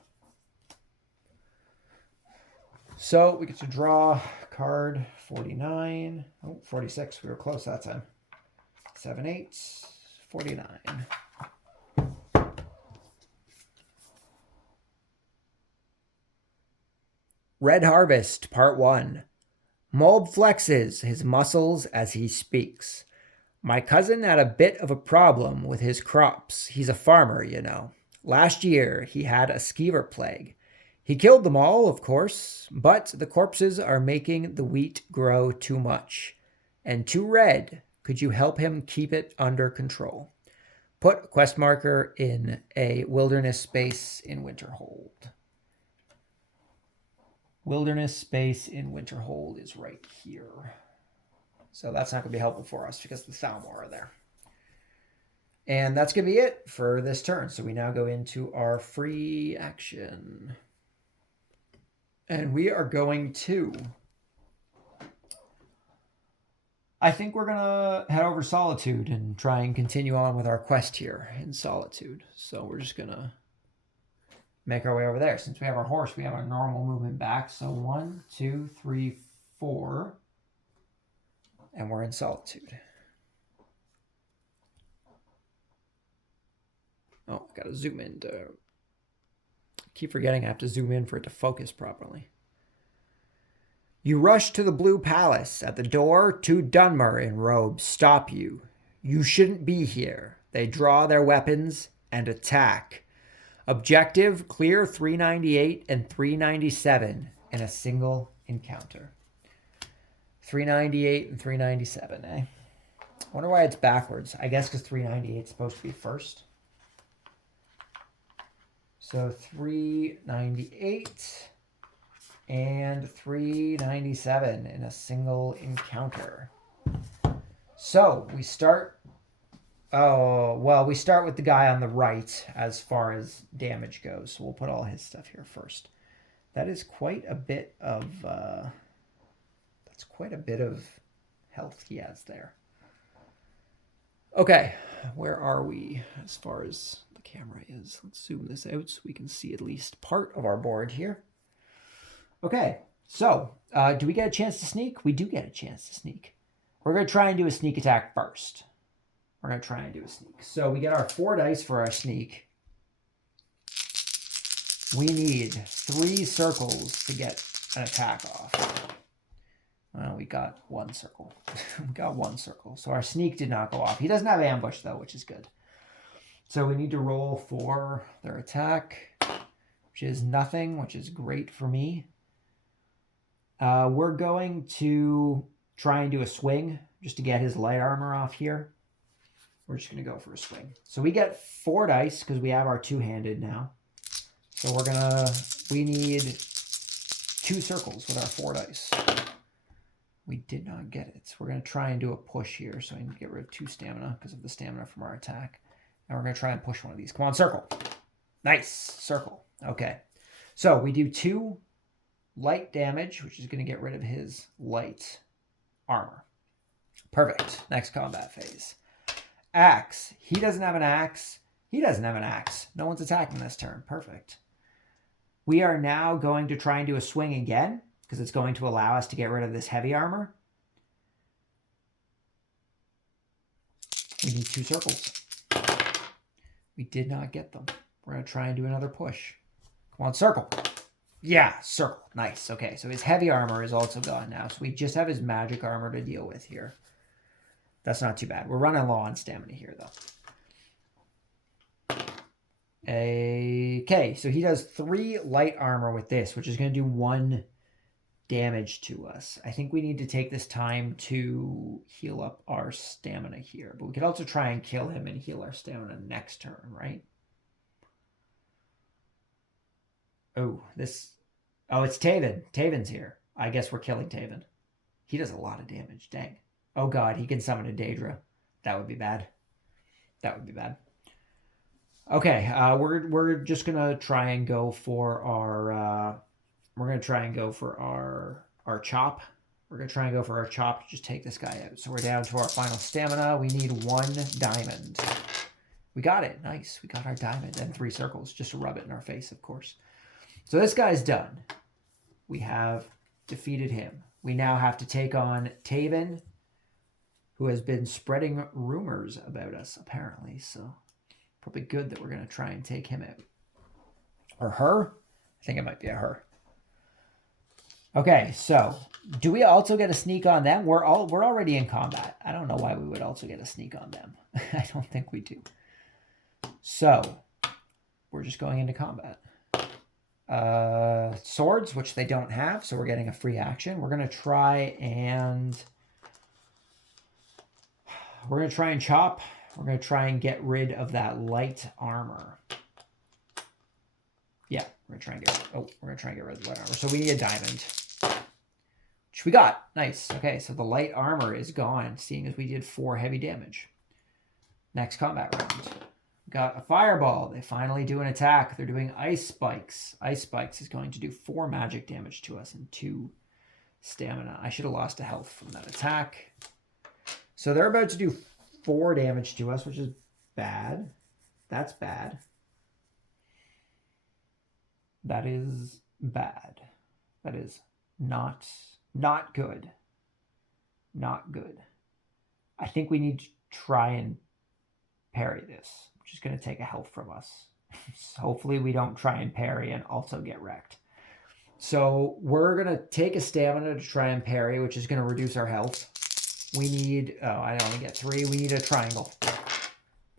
So we get to draw card 49. Oh, 46. We were close that time. 7, 8, 49. Red Harvest, Part 1. Mulb flexes his muscles as he speaks. My cousin had a bit of a problem with his crops. He's a farmer, you know. Last year, he had a skeever plague. He killed them all, of course, but the corpses are making the wheat grow too much and too red. Could you help him keep it under control? Put a quest marker in a wilderness space in Winterhold. Wilderness space in Winterhold is right here. So that's not going to be helpful for us because the Thalmor are there. And that's going to be it for this turn. So we now go into our free action. And we are going to... I think we're going to head over Solitude and try and continue on with our quest here in Solitude. So we're just going to make our way over there. Since we have our horse, we have our normal movement back. So 1, 2, 3, 4. And we're in Solitude. Oh, I got to zoom in to... keep forgetting I have to zoom in for it to focus properly. You rush to the Blue Palace. At the door, 2 Dunmer in robes stop you. You shouldn't be here. They draw their weapons and attack. Objective, clear 398 and 397 in a single encounter. 398 and 397, eh? I wonder why it's backwards. I guess because 398 is supposed to be first. So 398 and 397 in a single encounter. So we start... Oh, well, we start with the guy on the right as far as damage goes. So we'll put all his stuff here first. That is quite a bit of... that's quite a bit of health he has there. Okay, where are we as far as the camera is? Let's zoom this out so we can see at least part of our board here. Okay, so do we get a chance to sneak? We do get a chance to sneak. We're going to try and do a sneak attack first. We're going to try and do a sneak. So we get our 4 dice for our sneak. We need 3 circles to get an attack off. Well, we got 1 circle. We got 1 circle. So our sneak did not go off. He doesn't have ambush, though, which is good. So we need to roll for their attack, which is nothing, which is great for me. We're going to try and do a swing just to get his light armor off here. We're just going to go for a swing. So we get 4 dice because we have our 2-handed now. So we need 2 circles with our 4 dice. We did not get it. So we're going to try and do a push here. So I need to get rid of 2 stamina because of the stamina from our attack. And we're going to try and push one of these. Come on, circle. Nice. Circle. Okay. So we do 2 light damage, which is going to get rid of his light armor. Perfect. Next combat phase. Axe. He doesn't have an axe. He doesn't have an axe. No one's attacking this turn. Perfect. We are now going to try and do a swing again because it's going to allow us to get rid of this heavy armor. We need 2 circles. We did not get them. We're going to try and do another push. Come on, circle. Yeah, circle. Nice. Okay, so his heavy armor is also gone now. So we just have his magic armor to deal with here. That's not too bad. We're running low on stamina here, though. Okay, so he does 3 light armor with this, which is going to do 1 damage to us. I think we need to take this time to heal up our stamina here. But we could also try and kill him and heal our stamina next turn, right? Oh, this... Oh, it's Taven. Taven's here. I guess we're killing Taven. He does a lot of damage. Dang. Oh, God. He can summon a Daedra. That would be bad. That would be bad. Okay. We're just going to try and go for our... we're going to try and go for our chop. We're going to try and go for our chop to just take this guy out. So we're down to our final stamina. We need 1 diamond. We got it. Nice. We got our diamond and 3 circles just to rub it in our face, of course. So this guy's done. We have defeated him. We now have to take on Taven, who has been spreading rumors about us, apparently. So probably good that we're going to try and take him out. Or her? I think it might be a her. Okay, so do we also get a sneak on them? We're already in combat. I don't know why we would also get a sneak on them. I don't think we do. So we're just going into combat. Swords, which they don't have, so we're getting a free action. We're going to try and chop. We're going to try and get rid of that light armor. Yeah, we're going to try and get rid of the light armor. So we need a diamond, which we got. Nice. Okay, so the light armor is gone, seeing as we did 4 heavy damage. Next combat round. Got a fireball. They finally do an attack. They're doing ice spikes. Ice spikes is going to do 4 magic damage to us and 2 stamina. I should have lost a health from that attack. So they're about to do 4 damage to us, which is bad. That's bad. That is bad. That is not good. Not good. I think we need to try and parry this, which is going to take a health from us. So hopefully we don't try and parry and also get wrecked. So we're going to take a stamina to try and parry, which is going to reduce our health. We need, oh, I only get 3. We need a triangle.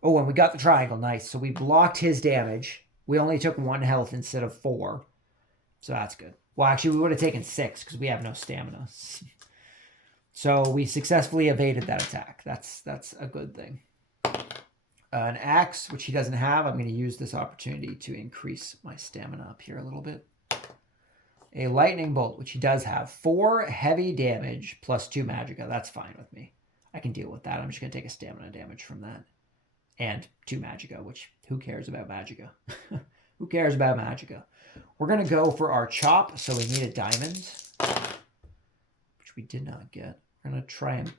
Oh, and we got the triangle. Nice. So we blocked his damage. We only took 1 health instead of 4. So that's good. Well, actually, we would have taken 6 because we have no stamina. So we successfully evaded that attack. That's a good thing. An axe, which he doesn't have. I'm going to use this opportunity to increase my stamina up here a little bit. A lightning bolt, which he does have. 4 heavy damage plus 2 magicka. That's fine with me. I can deal with that. I'm just going to take a stamina damage from that. And 2 magicka, which who cares about magicka? Who cares about magicka? We're going to go for our chop, so we need a diamond, which we did not get. We're going to try and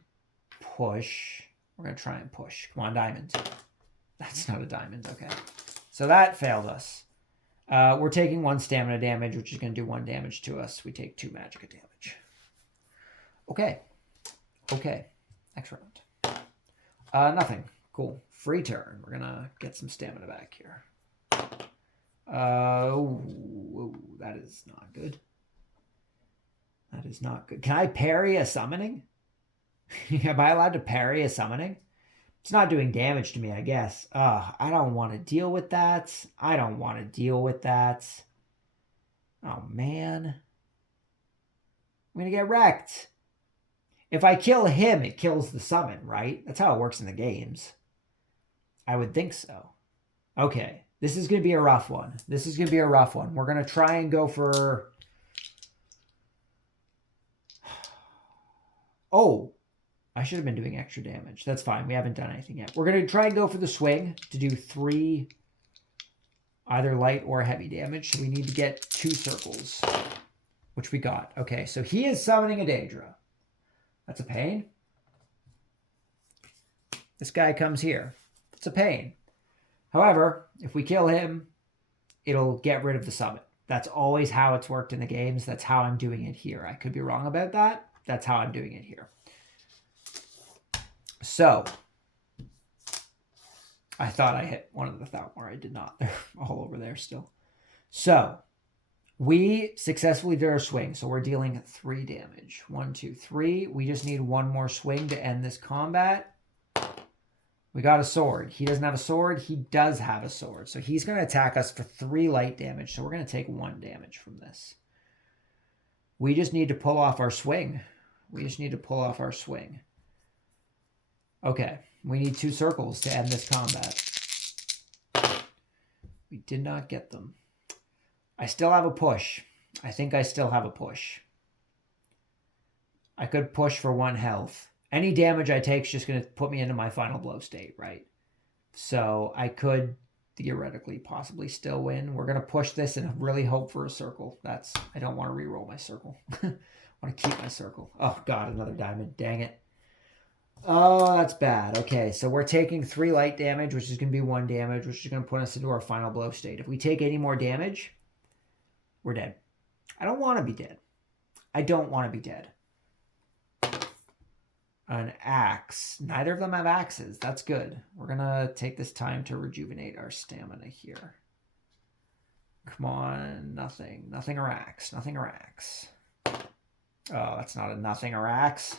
push. We're going to try and push. Come on, diamond. That's not a diamond. Okay. So that failed us. We're taking 1 stamina damage, which is going to do 1 damage to us. We take 2 magicka damage. Okay. Okay. Next round. Nothing. Cool. Free turn. We're going to get some stamina back here. Oh, that is not good. That is not good. Can I parry a summoning? Am I allowed to parry a summoning? It's not doing damage to me, I guess. I don't want to deal with that. I don't want to deal with that. Oh, man. I'm going to get wrecked. If I kill him, it kills the summon, right? That's how it works in the games. I would think so. Okay. This is going to be a rough one. This is going to be a rough one. We're going to try and go for... Oh, I should have been doing extra damage. That's fine. We haven't done anything yet. We're going to try and go for the swing to do 3 either light or heavy damage. So we need to get 2 circles, which we got. Okay, so he is summoning a Daedra. That's a pain. This guy comes here. It's a pain. However, if we kill him, it'll get rid of the summon. That's always how it's worked in the games. That's how I'm doing it here. I could be wrong about that. That's how I'm doing it here. So, I thought I hit one of the Thalmor. I did not. They're all over there still. So, we successfully did our swing. So, we're dealing 3 damage. 1, 2, 3. We just need 1 more swing to end this combat. We got a sword. He doesn't have a sword. He does have a sword. So, he's going to attack us for 3 light damage. So, we're going to take 1 damage from this. We just need to pull off our swing. We just need to pull off our swing. Okay, we need 2 circles to end this combat. We did not get them. I still have a push. I think I still have a push. I could push for 1 health. Any damage I take is just going to put me into my final blow state, right? So I could theoretically possibly still win. We're going to push this and really hope for a circle. I don't want to re-roll my circle. I want to keep my circle. Oh, God, another diamond. Dang it. Oh, that's bad. Okay, so we're taking 3 light damage, which is going to be 1 damage, which is going to put us into our final blow state. If we take any more damage, we're dead. I don't want to be dead. I don't want to be dead. An axe. Neither of them have axes. That's good. We're going to take this time to rejuvenate our stamina here. Come on. Nothing. Nothing or axe. Nothing or axe. Oh, that's not a nothing or axe.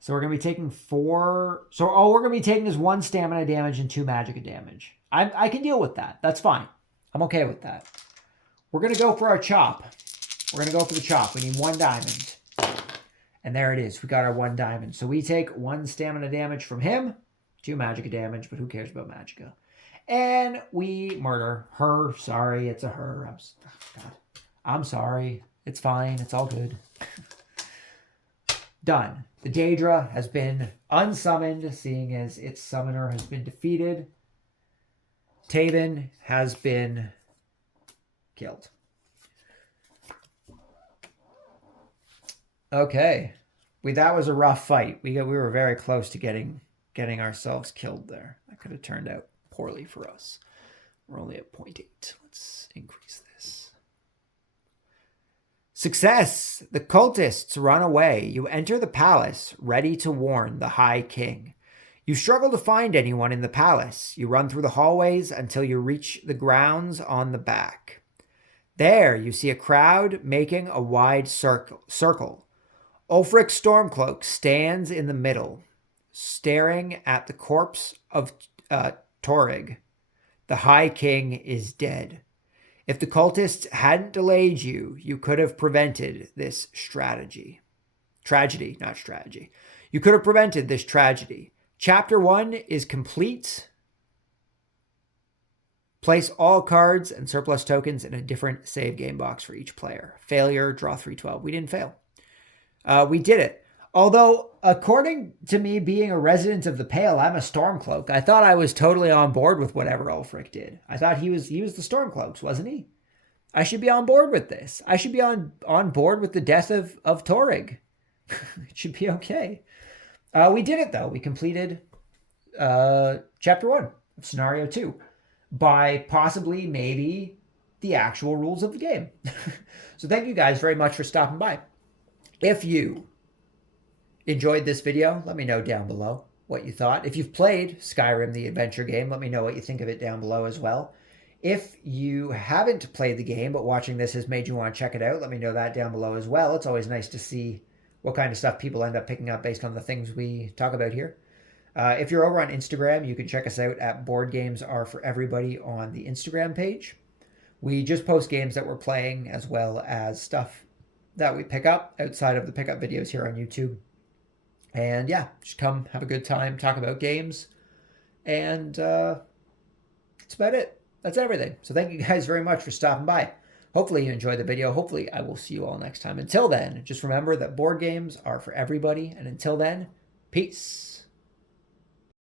So we're going to be taking 4... So all we're going to be taking is 1 stamina damage and 2 magicka damage. I can deal with that. That's fine. I'm okay with that. We're going to go for our chop. We're going to go for the chop. We need 1 diamond. And there it is. We got our 1 diamond. So we take 1 stamina damage from him. 2 magicka damage, but who cares about magicka? And we murder her. Sorry, it's a her. God. I'm sorry. It's fine. It's all good. Done. The Daedra has been unsummoned, seeing as its summoner has been defeated. Taven has been killed. Okay. That was a rough fight. We were very close to getting ourselves killed there. That could have turned out poorly for us. We're only at 0.8. Let's increase this. Success! The cultists run away. You enter the palace, ready to warn the High King. You struggle to find anyone in the palace. You run through the hallways until you reach the grounds on the back. There, you see a crowd making a wide circle. Ulfric Stormcloak stands in the middle, staring at the corpse of Torrig. The High King is dead. If the cultists hadn't delayed you, you could have prevented this tragedy. Not strategy. You could have prevented this tragedy. Chapter 1 is complete. Place all cards and surplus tokens in a different save game box for each player. Failure, draw 312. We didn't fail. We did it. Although, according to me being a resident of the Pale, I'm a Stormcloak. I thought I was totally on board with whatever Ulfric did. I thought he was the Stormcloaks, wasn't he? I should be on board with this. I should be on board with the death of Torrig. It should be okay. We did it, though. We completed Chapter 1 of Scenario 2 by possibly, maybe, the actual rules of the game. So thank you guys very much for stopping by. If you enjoyed this video, let me know down below what you thought. If you've played Skyrim The Adventure game, let me know what you think of it down below as well. If you haven't played the game, but watching this has made you want to check it out, let me know that down below as well. It's always nice to see what kind of stuff people end up picking up based on the things we talk about here. If you're over on Instagram, you can check us out at Board Games Are For Everybody on the Instagram page. We just post games that we're playing as well as stuff that we pick up outside of the pickup videos here on YouTube. And yeah, just come have a good time, talk about games. And that's about it. That's everything. So thank you guys very much for stopping by. Hopefully you enjoyed the video. Hopefully I will see you all next time. Until then, just remember that board games are for everybody. And until then, peace.